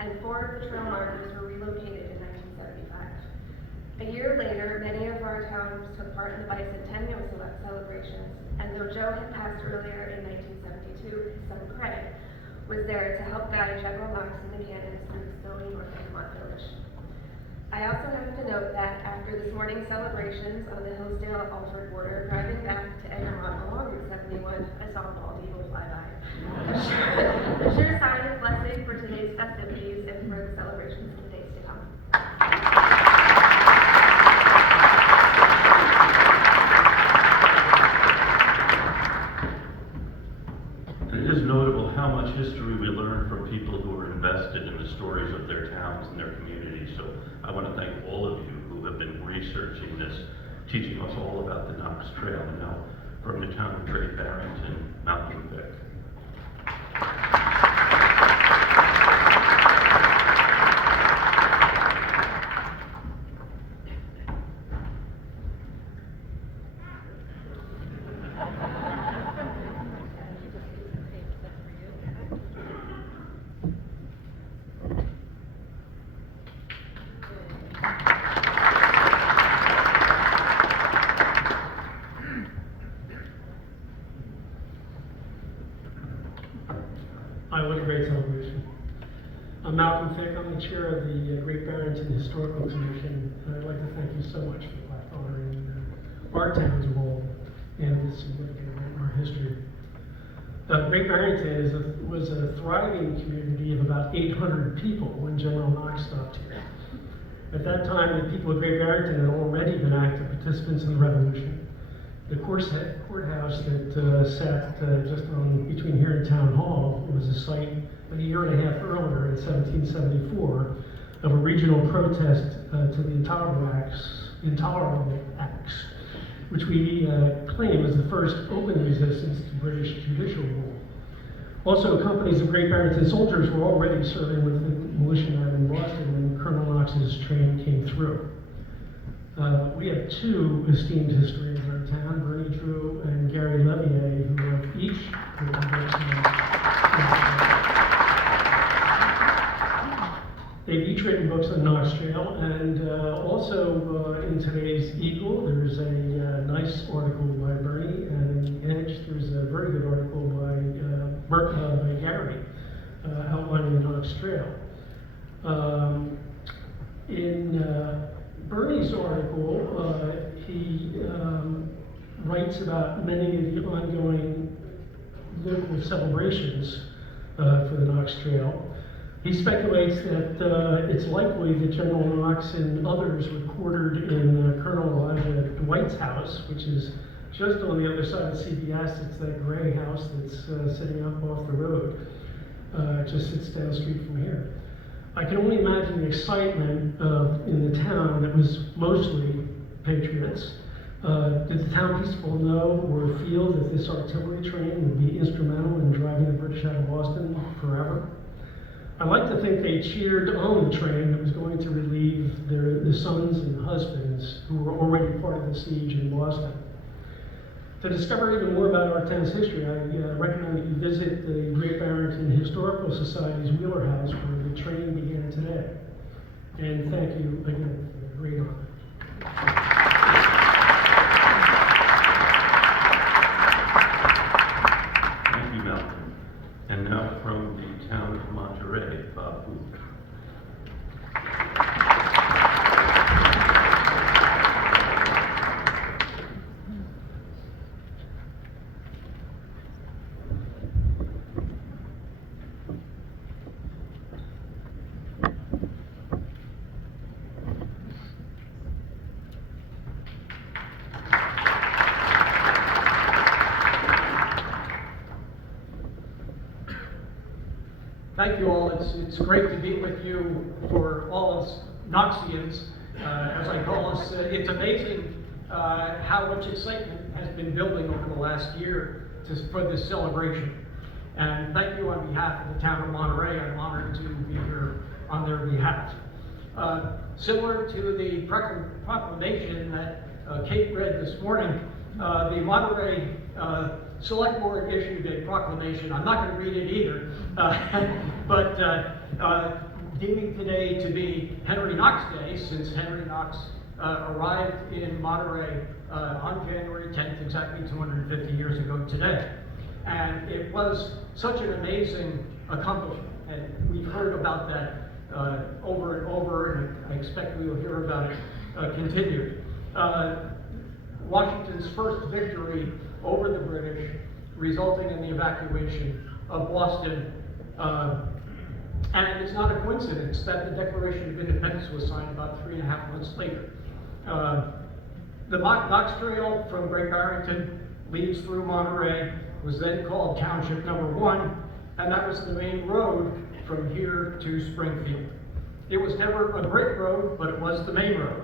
and 4 of the trail markers were relocated in 1975. A year later, many of our towns took part in the bicentennial celebrations, and though Joe had passed earlier in 1972, his son Craig was there to help guide General Knox and the cannons through the snowy North Egremont village. I also have to note that after this morning's celebrations on the Hillsdale-Alfred border, driving back to Egremont along Route 71, I saw a bald eagle fly by. A sure sign of blessing for today's festivities and for the celebrations in the days to come. It is notable stories of their towns and their communities. So I want to thank all of you who have been researching this, teaching us all about the Knox Trail. Now, from the town of Great Barrington, Malcolm Vick. What a great celebration. I'm Malcolm Vick. I'm the chair of the Great Barrington Historical Commission, and I'd like to thank you so much for honoring our town's role in this significant event in our history. Great Barrington was a thriving community of about 800 people when General Knox stopped here. At that time, the people of Great Barrington had already been active participants in the Revolution. The courthouse that sat just between here and Town Hall was a site a year and a half earlier in 1774 of a regional protest to the Intolerable Acts, which we claim was the first open resistance to British judicial rule. Also, companies of Great Barrington soldiers were already serving with the militia in Boston when Colonel Knox's train came through. We have two esteemed historians in our town, Bernie Drew and Gary Levier, who have each written books They've each written books on Knox Trail, and also in today's Eagle, there's a nice article by Bernie, and in the Edge, there's a very good article by Gary outlining the Knox Trail. In Bernie's article, he writes about many of the ongoing local celebrations for the Knox Trail. He speculates that it's likely that General Knox and others were quartered in Colonel Elijah Dwight's house, which is just on the other side of CBS. It's that gray house that's sitting up off the road. It just sits down the street from here. I can only imagine the excitement in the town that was mostly patriots. Did the town people know or feel that this artillery train would be instrumental in driving the British out of Boston forever? I like to think they cheered on the train that was going to relieve the sons and husbands who were already part of the siege in Boston. To discover even more about our town's history, I recommend that you visit the Great Barrington Historical Society's Wheeler House, where the train began today. And thank you again for the great honor. Thank you, Malcolm. And now from the town of Monterey, Bob Hoop. Thank you all. It's great to be with you for all us Knoxians, as I call us. It's amazing how much excitement has been building over the last year for this celebration. And thank you on behalf of the town of Monterey. I'm honored to be here on their behalf. Similar to the proclamation that Kate read this morning, the Monterey Select Board issued a proclamation. I'm not going to read it either, but deeming today to be Henry Knox Day, since Henry Knox arrived in Monterey on January 10th, exactly 250 years ago today. And it was such an amazing accomplishment, and we've heard about that over and over, and I expect we will hear about it continued. Washington's first victory over the British, resulting in the evacuation of Boston. And it's not a coincidence that the Declaration of Independence was signed about 3.5 months later. The Knox Trail from Great Barrington leads through Monterey, was then called Township Number 1, and that was the main road from here to Springfield. It was never a great road, but it was the main road.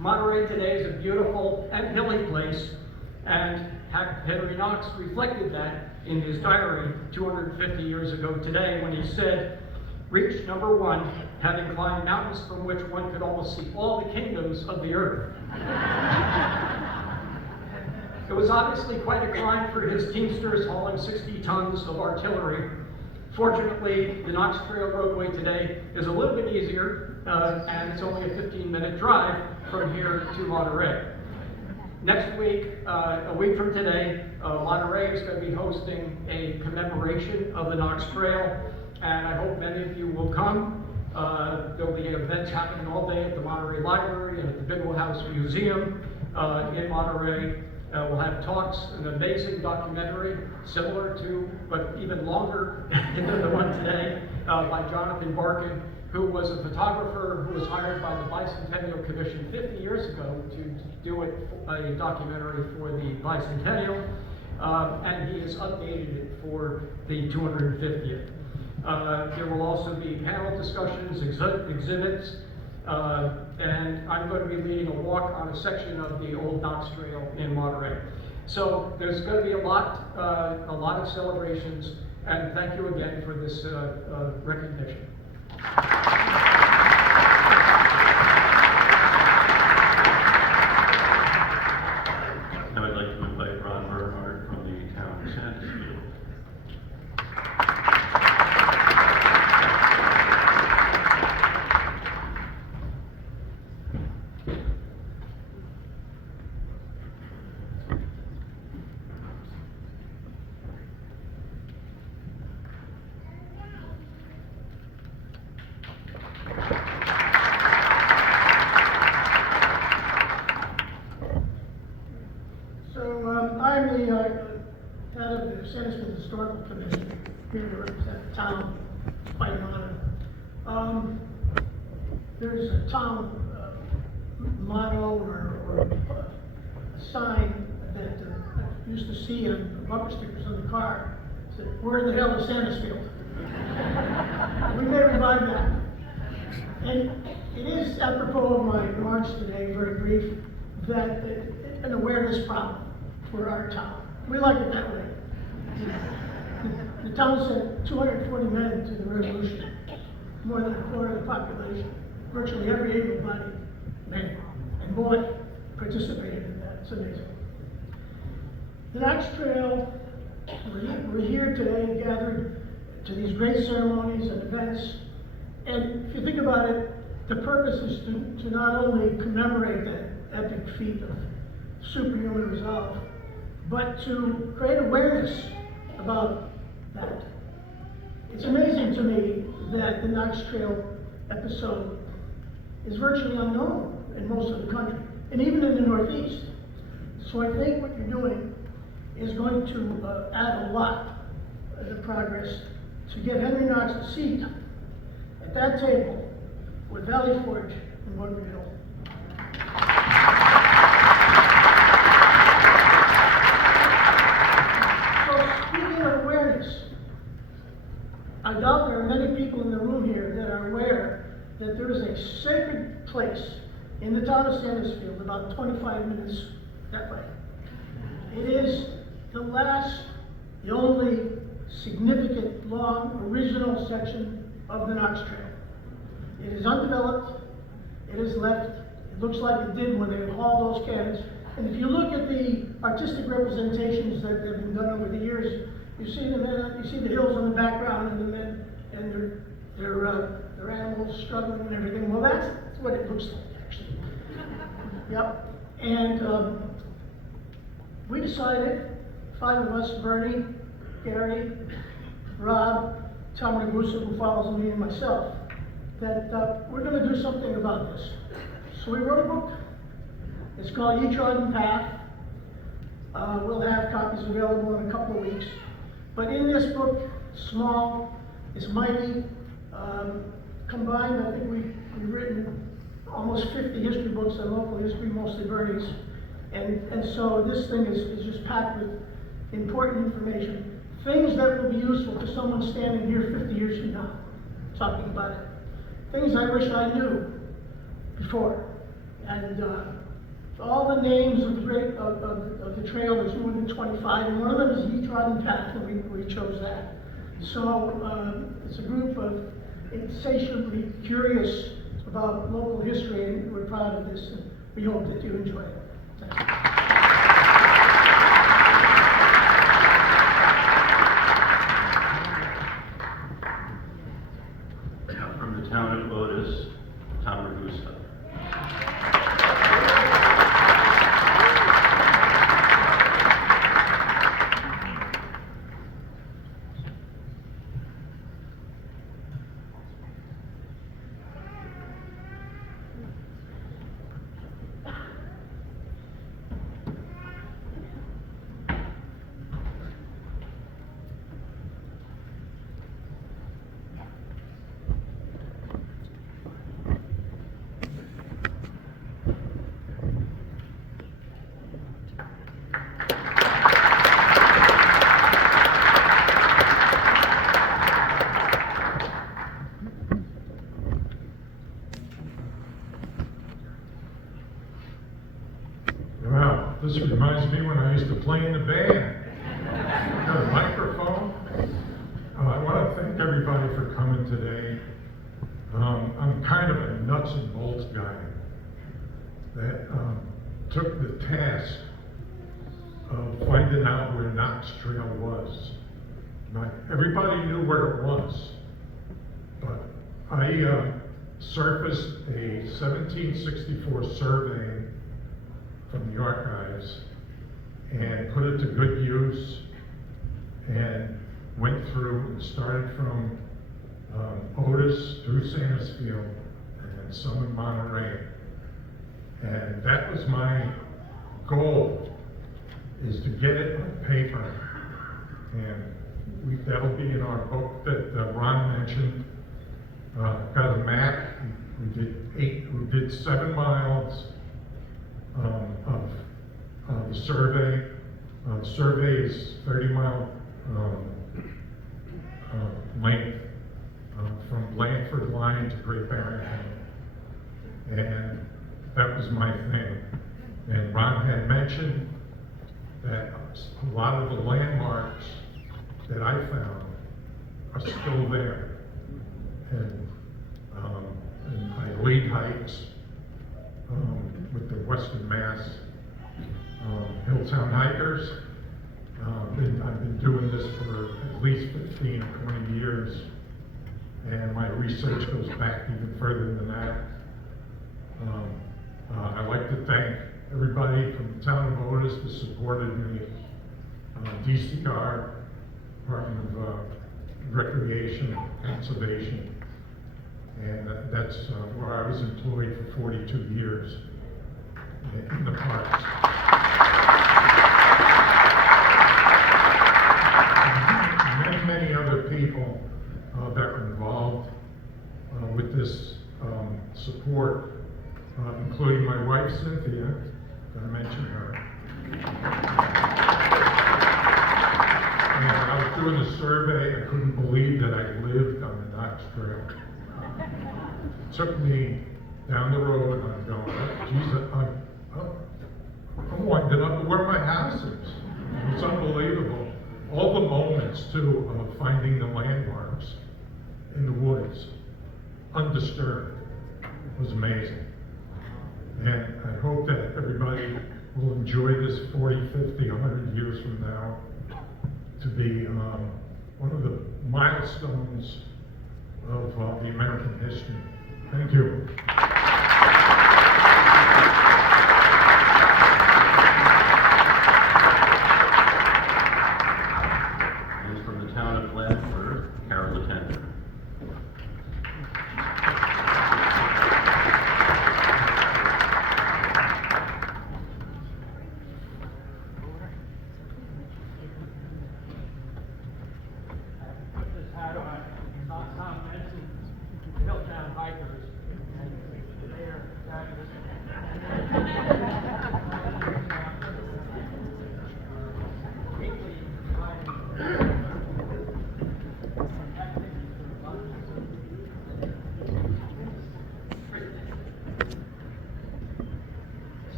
Monterey today is a beautiful and hilly place, and Henry Knox reflected that in his diary 250 years ago today when he said, "Reached number 1, having climbed mountains from which one could almost see all the kingdoms of the earth." It was obviously quite a climb for his teamsters hauling 60 tons of artillery. Fortunately, the Knox Trail roadway today is a little bit easier, and it's only a 15-minute drive from here to Monterey. Next week, a week from today, Monterey is going to be hosting a commemoration of the Knox Trail, and I hope many of you will come. There'll be events happening all day at the Monterey Library and at the Bidwell House Museum in Monterey. We'll have talks, an amazing documentary, similar to, but even longer than the one today, by Jonathan Barkin, who was a photographer who was hired by the Bicentennial Commission 50 years ago to do a documentary for the Bicentennial, and he has updated it for the 250th. There will also be panel discussions, exhibits, and I'm going to be leading a walk on a section of the old Knox Trail in Monterey. So there's going to be a lot of celebrations, and thank you again for this recognition. Now I'd like to invite Ron Bernhardt from the town of Sandusfield. I'm the head of the Sandusfield Historical Commission, here to represent the town. It's quite an honor. There's a town motto or a sign that I used to see on bumper stickers on the car. It said, "Where the hell is Sandusfield?" We may revive that. And it is apropos of my remarks today, very brief, that an awareness problem for our town. We like it that way. The town sent 240 men to the revolution, more than a quarter of the population. Virtually every able-bodied man and boy participated in that. It's amazing. The Knox Trail, we're here today gathered to these great ceremonies and events. And if you think about it, the purpose is to not only commemorate that epic feat of superhuman resolve, but to create awareness about that. It's amazing to me that the Knox Trail episode is virtually unknown in most of the country, and even in the Northeast. So I think what you're doing is going to add a lot of the progress to get Henry Knox a seat at that table with Valley Forge and Woodward Hill. I doubt there are many people in the room here that are aware that there is a sacred place in the town of Sandusfield, about 25 minutes that way. It is the only significant, long, original section of the Knox Trail. It is undeveloped, it is left, it looks like it did when they hauled those cannons. And if you look at the artistic representations that have been done over the years, you see the men, you see the hills in the background and the men and their animals struggling and everything. Well, that's what it looks like, actually. Yep. And we decided, 5 of us, Bernie, Gary, Rob, Tom Ragusa, who follows me, and myself, that we're going to do something about this. So we wrote a book. It's called Ye Trodden Path. We'll have copies available in a couple of weeks. But in this book, small, it's mighty, combined, I think we've written almost 50 history books on local history, mostly Bernie's. And so this thing is just packed with important information. things that will be useful to someone standing here 50 years from now, talking about it. Things I wish I knew before. And all the names of the trail, there's more than 25, and one of them is Ye Trodden Path, and we chose that. So it's a group of insatiably curious about local history, and we're proud of this, and we hope that you enjoy it. Thank you. From the town of Otis, Tom Ragusa. Wow, this reminds me when I used to play in the band. Got a microphone. I want to thank everybody for coming today. I'm kind of a nuts and bolts guy that took the task of finding out where Knox Trail was. Not everybody knew where it was, but I surfaced a 1764 survey from the archives and put it to good use and went through and started from Otis through Sanesfield and then some in Monterey. And that was my goal, is to get it on paper. And that'll be in our book that Ron mentioned. Got a map. We did 7 miles of the survey. The survey is 30-mile length from Blandford Line to Great Barrington. And that was my thing. And Ron had mentioned that a lot of the landmarks that I found are still there. And Highlead Heights, with the Western Mass, Hilltown Hikers. I've been doing this for at least 15 or 20 years, and my research goes back even further than that. I'd like to thank everybody from the town of Otis that supported me, DCR, Department of Recreation, Conservation, and that's where I was employed for 42 years in the parks. And many other people that were involved with this support, including my wife Cynthia, did I mention her? And I was doing the survey, I couldn't believe that I lived on the Knox Trail. Took me down the road, and I'm going, oh, geez, I'm winding up to where my house is. It's unbelievable. All the moments, too, of finding the landmarks in the woods, undisturbed, was amazing. And I hope that everybody will enjoy this 40, 50, 100 years from now to be one of the milestones of the American history. Thank you. And from the town of Blandford, Carol Latender. Hilltown Hikers.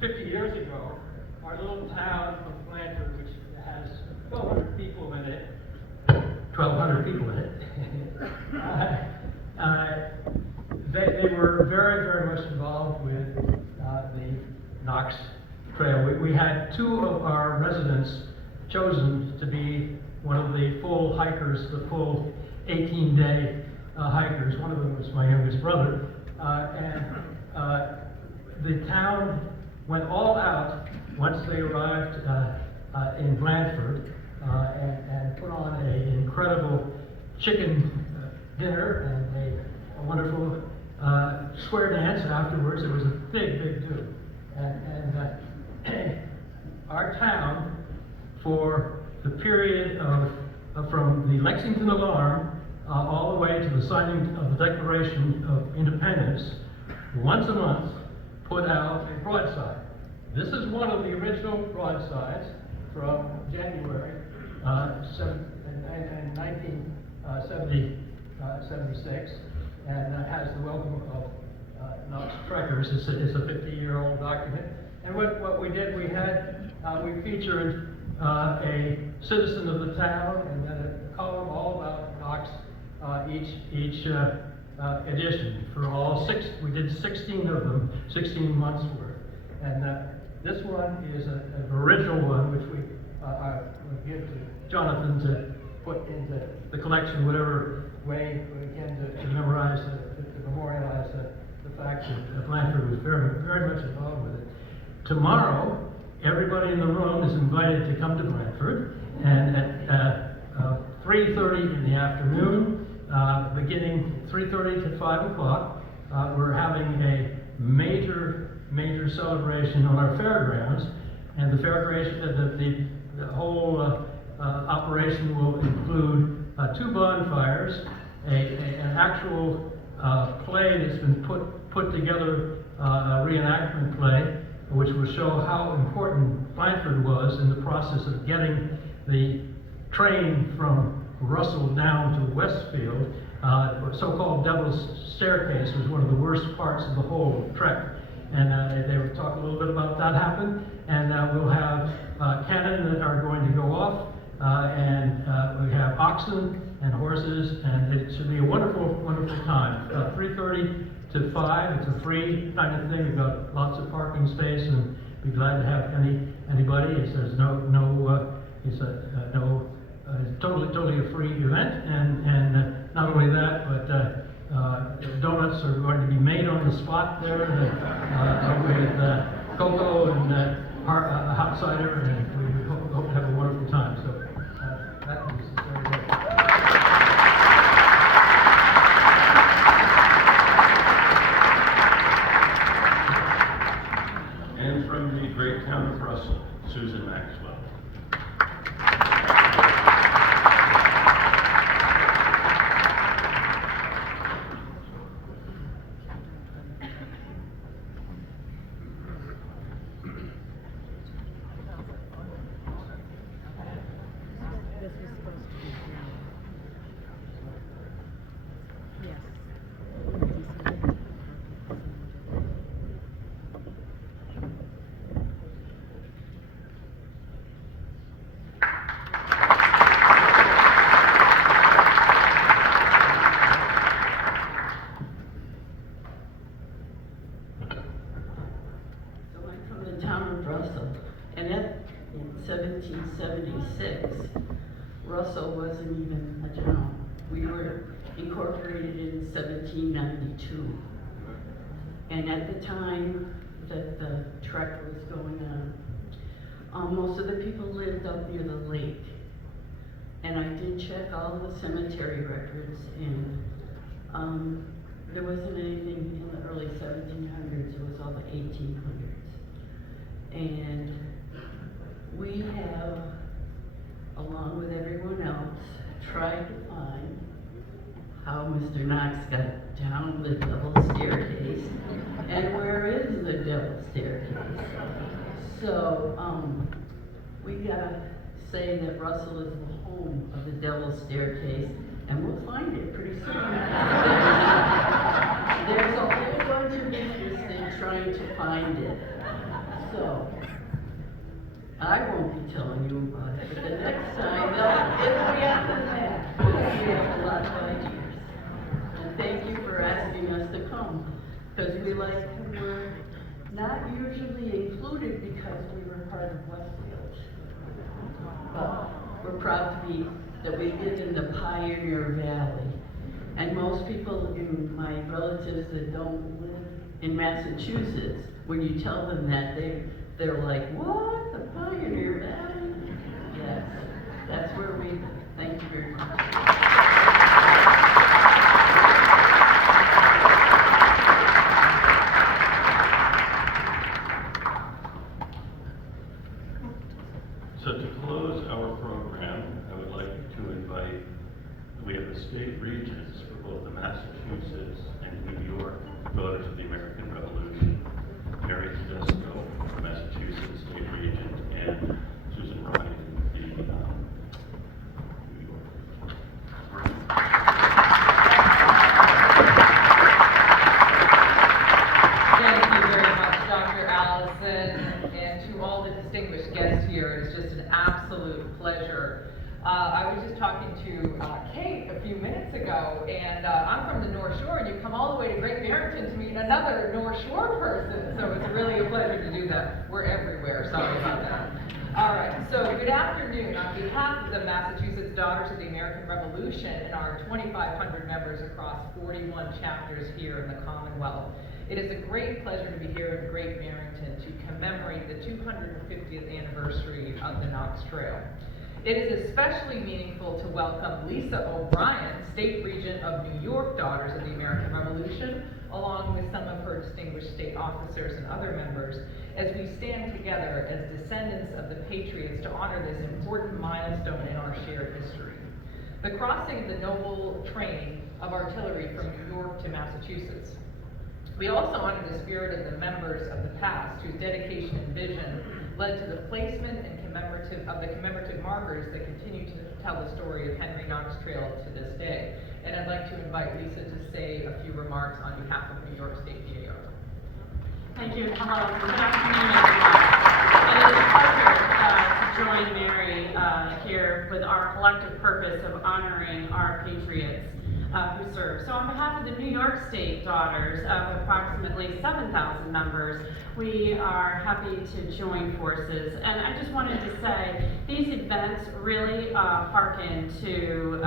50 years ago, our little town of Blanford, which has 1,200 people in it, 1,200 people in it, they were very, very much involved with the Knox Trail. We had 2 of our residents chosen to be one of the full hikers, the full 18-day hikers. One of them was my youngest brother. The town went all out once they arrived in Blanford and put on an incredible chicken dinner and a wonderful square dance afterwards. It was a big, big do. And our town, for the period from the Lexington Alarm all the way to the signing of the Declaration of Independence, once a month put out a broadside. This is one of the original broadsides from January 1976, and has the welcome of Knox Trekkers. It's a 50-year-old document. And what we did, we featured a citizen of the town, and then a column all about Knox each edition. For all 6, we did 16 of them, 16 months worth. And this one is an original one, which we give to Jonathan to put into the collection, whatever way we can to memorize, to memorialize the fact that Blanford was very, very much involved with it. Tomorrow, everybody in the room is invited to come to Blanford, and at 3:30 in the afternoon, beginning 3:30 to 5 o'clock, we're having a major celebration on our fairgrounds, and the the whole operation will include 2 bonfires, an actual play that's been put together, a reenactment play, which will show how important Blanford was in the process of getting the train from Russell down to Westfield. So-called Devil's Staircase was one of the worst parts of the whole trek. And they will talk a little bit about that happen. And we'll have cannon that are going to go off. And we have oxen and horses. And it should be a wonderful, wonderful time. 3:30 to 5. It's a free kind of thing. We've got lots of parking space, and be glad to have anybody. It says it's totally a free event, and not only that, but donuts are going to be made on the spot there with cocoa and hot cider, and we hope to have a wonderful time. So that is very good. And from the great town of Russell, Susan Maxwell. Russell wasn't even a town. We were incorporated in 1792. And at the time that the trek was going on, most of the people lived up near the lake. And I did check all the cemetery records, and there wasn't anything in the early 1700s, it was all the 1800s. And we have, along with everyone else, tried to find how Mr. Knox got down the double staircase, and where is the double staircase. So, we gotta say that Russell is the home of the double staircase, and we'll find it pretty soon. There's a whole bunch of interest in trying to find it. So I won't be telling you about it, but the next time, it'll be after that. We have a lot of ideas. And thank you for asking us to come, because we were not usually included because we were part of Westfield. But we're proud to be, that we live in the Pioneer Valley. And most people, my relatives that don't live in Massachusetts, when you tell them that, they're like, what, the Pioneer Valley? Yes, that's where we live. Thank you very much. So to close our program, I would like to invite, we have the state regents for both the Massachusetts and New York Daughters of the American Revolution, Mary Tedesco, Massachusetts State Regent, and Susan Ryan, the New York. Thank you very much, Dr. Allison, and to all the distinguished guests here. It's just an absolute pleasure. I was just talking to Kate a few minutes ago, and I'm from the North Shore, and you come all the way to Great Barrington to meet another North Shore person, so it's really a pleasure to do that. We're everywhere, sorry about that. All right, so good afternoon. On behalf of the Massachusetts Daughters of the American Revolution and our 2,500 members across 41 chapters here in the Commonwealth, it is a great pleasure to be here in Great Barrington to commemorate the 250th anniversary of the Knox Trail. It is especially meaningful to welcome Lisa O'Brien, State Regent of New York Daughters of the American Revolution, along with some of her distinguished state officers and other members, as we stand together as descendants of the Patriots to honor this important milestone in our shared history. The crossing of the noble train of artillery from New York to Massachusetts. We also honor the spirit of the members of the past whose dedication and vision led to the placement and commemorative markers that continue to tell the story of Henry Knox Trail to this day. And I'd like to invite Lisa to say a few remarks on behalf of New York State DAR. Thank you. Hello. Good afternoon, everyone. It is a pleasure to join Mary here with our collective purpose of honoring our patriots who serve. So on behalf of the New York State Daughters of approximately 7,000 members, we are happy to join forces. And I just wanted to say, these events really hearken to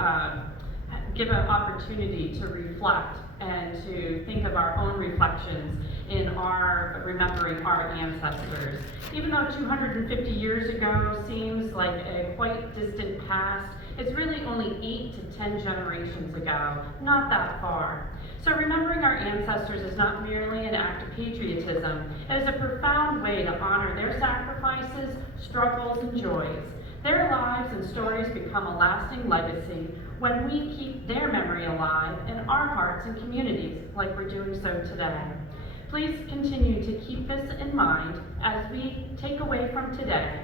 give an opportunity to reflect and to think of our own reflections in our remembering our ancestors. Even though 250 years ago seems like a quite distant past, it's really only 8 to 10 generations ago, not that far. So remembering our ancestors is not merely an act of patriotism, it is a profound way to honor their sacrifices, struggles, and joys. Their lives and stories become a lasting legacy when we keep their memory alive in our hearts and communities, like we're doing so today. Please continue to keep this in mind as we take away from today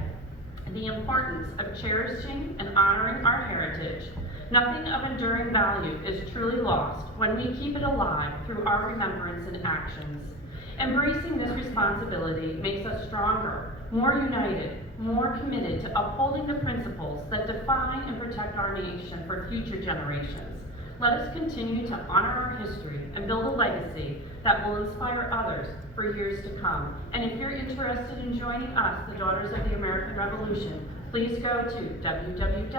the importance of cherishing and honoring our heritage. Nothing of enduring value is truly lost when we keep it alive through our remembrance and actions. Embracing this responsibility makes us stronger, more united, more committed to upholding the principles that define and protect our nation for future generations. Let us continue to honor our history and build a legacy that will inspire others for years to come. And if you're interested in joining us, the Daughters of the American Revolution, please go to www.dar.org.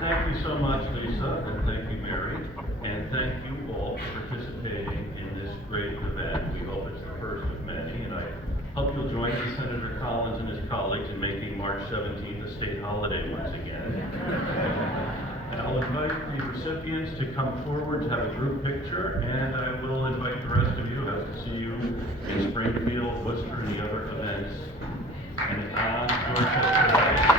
Thank you so much, Lisa, and thank you, Mary, and thank you all for participating in this great event. We hope it's the first of many, and I hope you'll join me, Senator Collins and his colleagues, in making March 17th a state holiday once again. And I'll invite the recipients to come forward to have a group picture, and I will invite the rest of you. I hope to see you in Springfield, Worcester, and the other events. And Dorchester.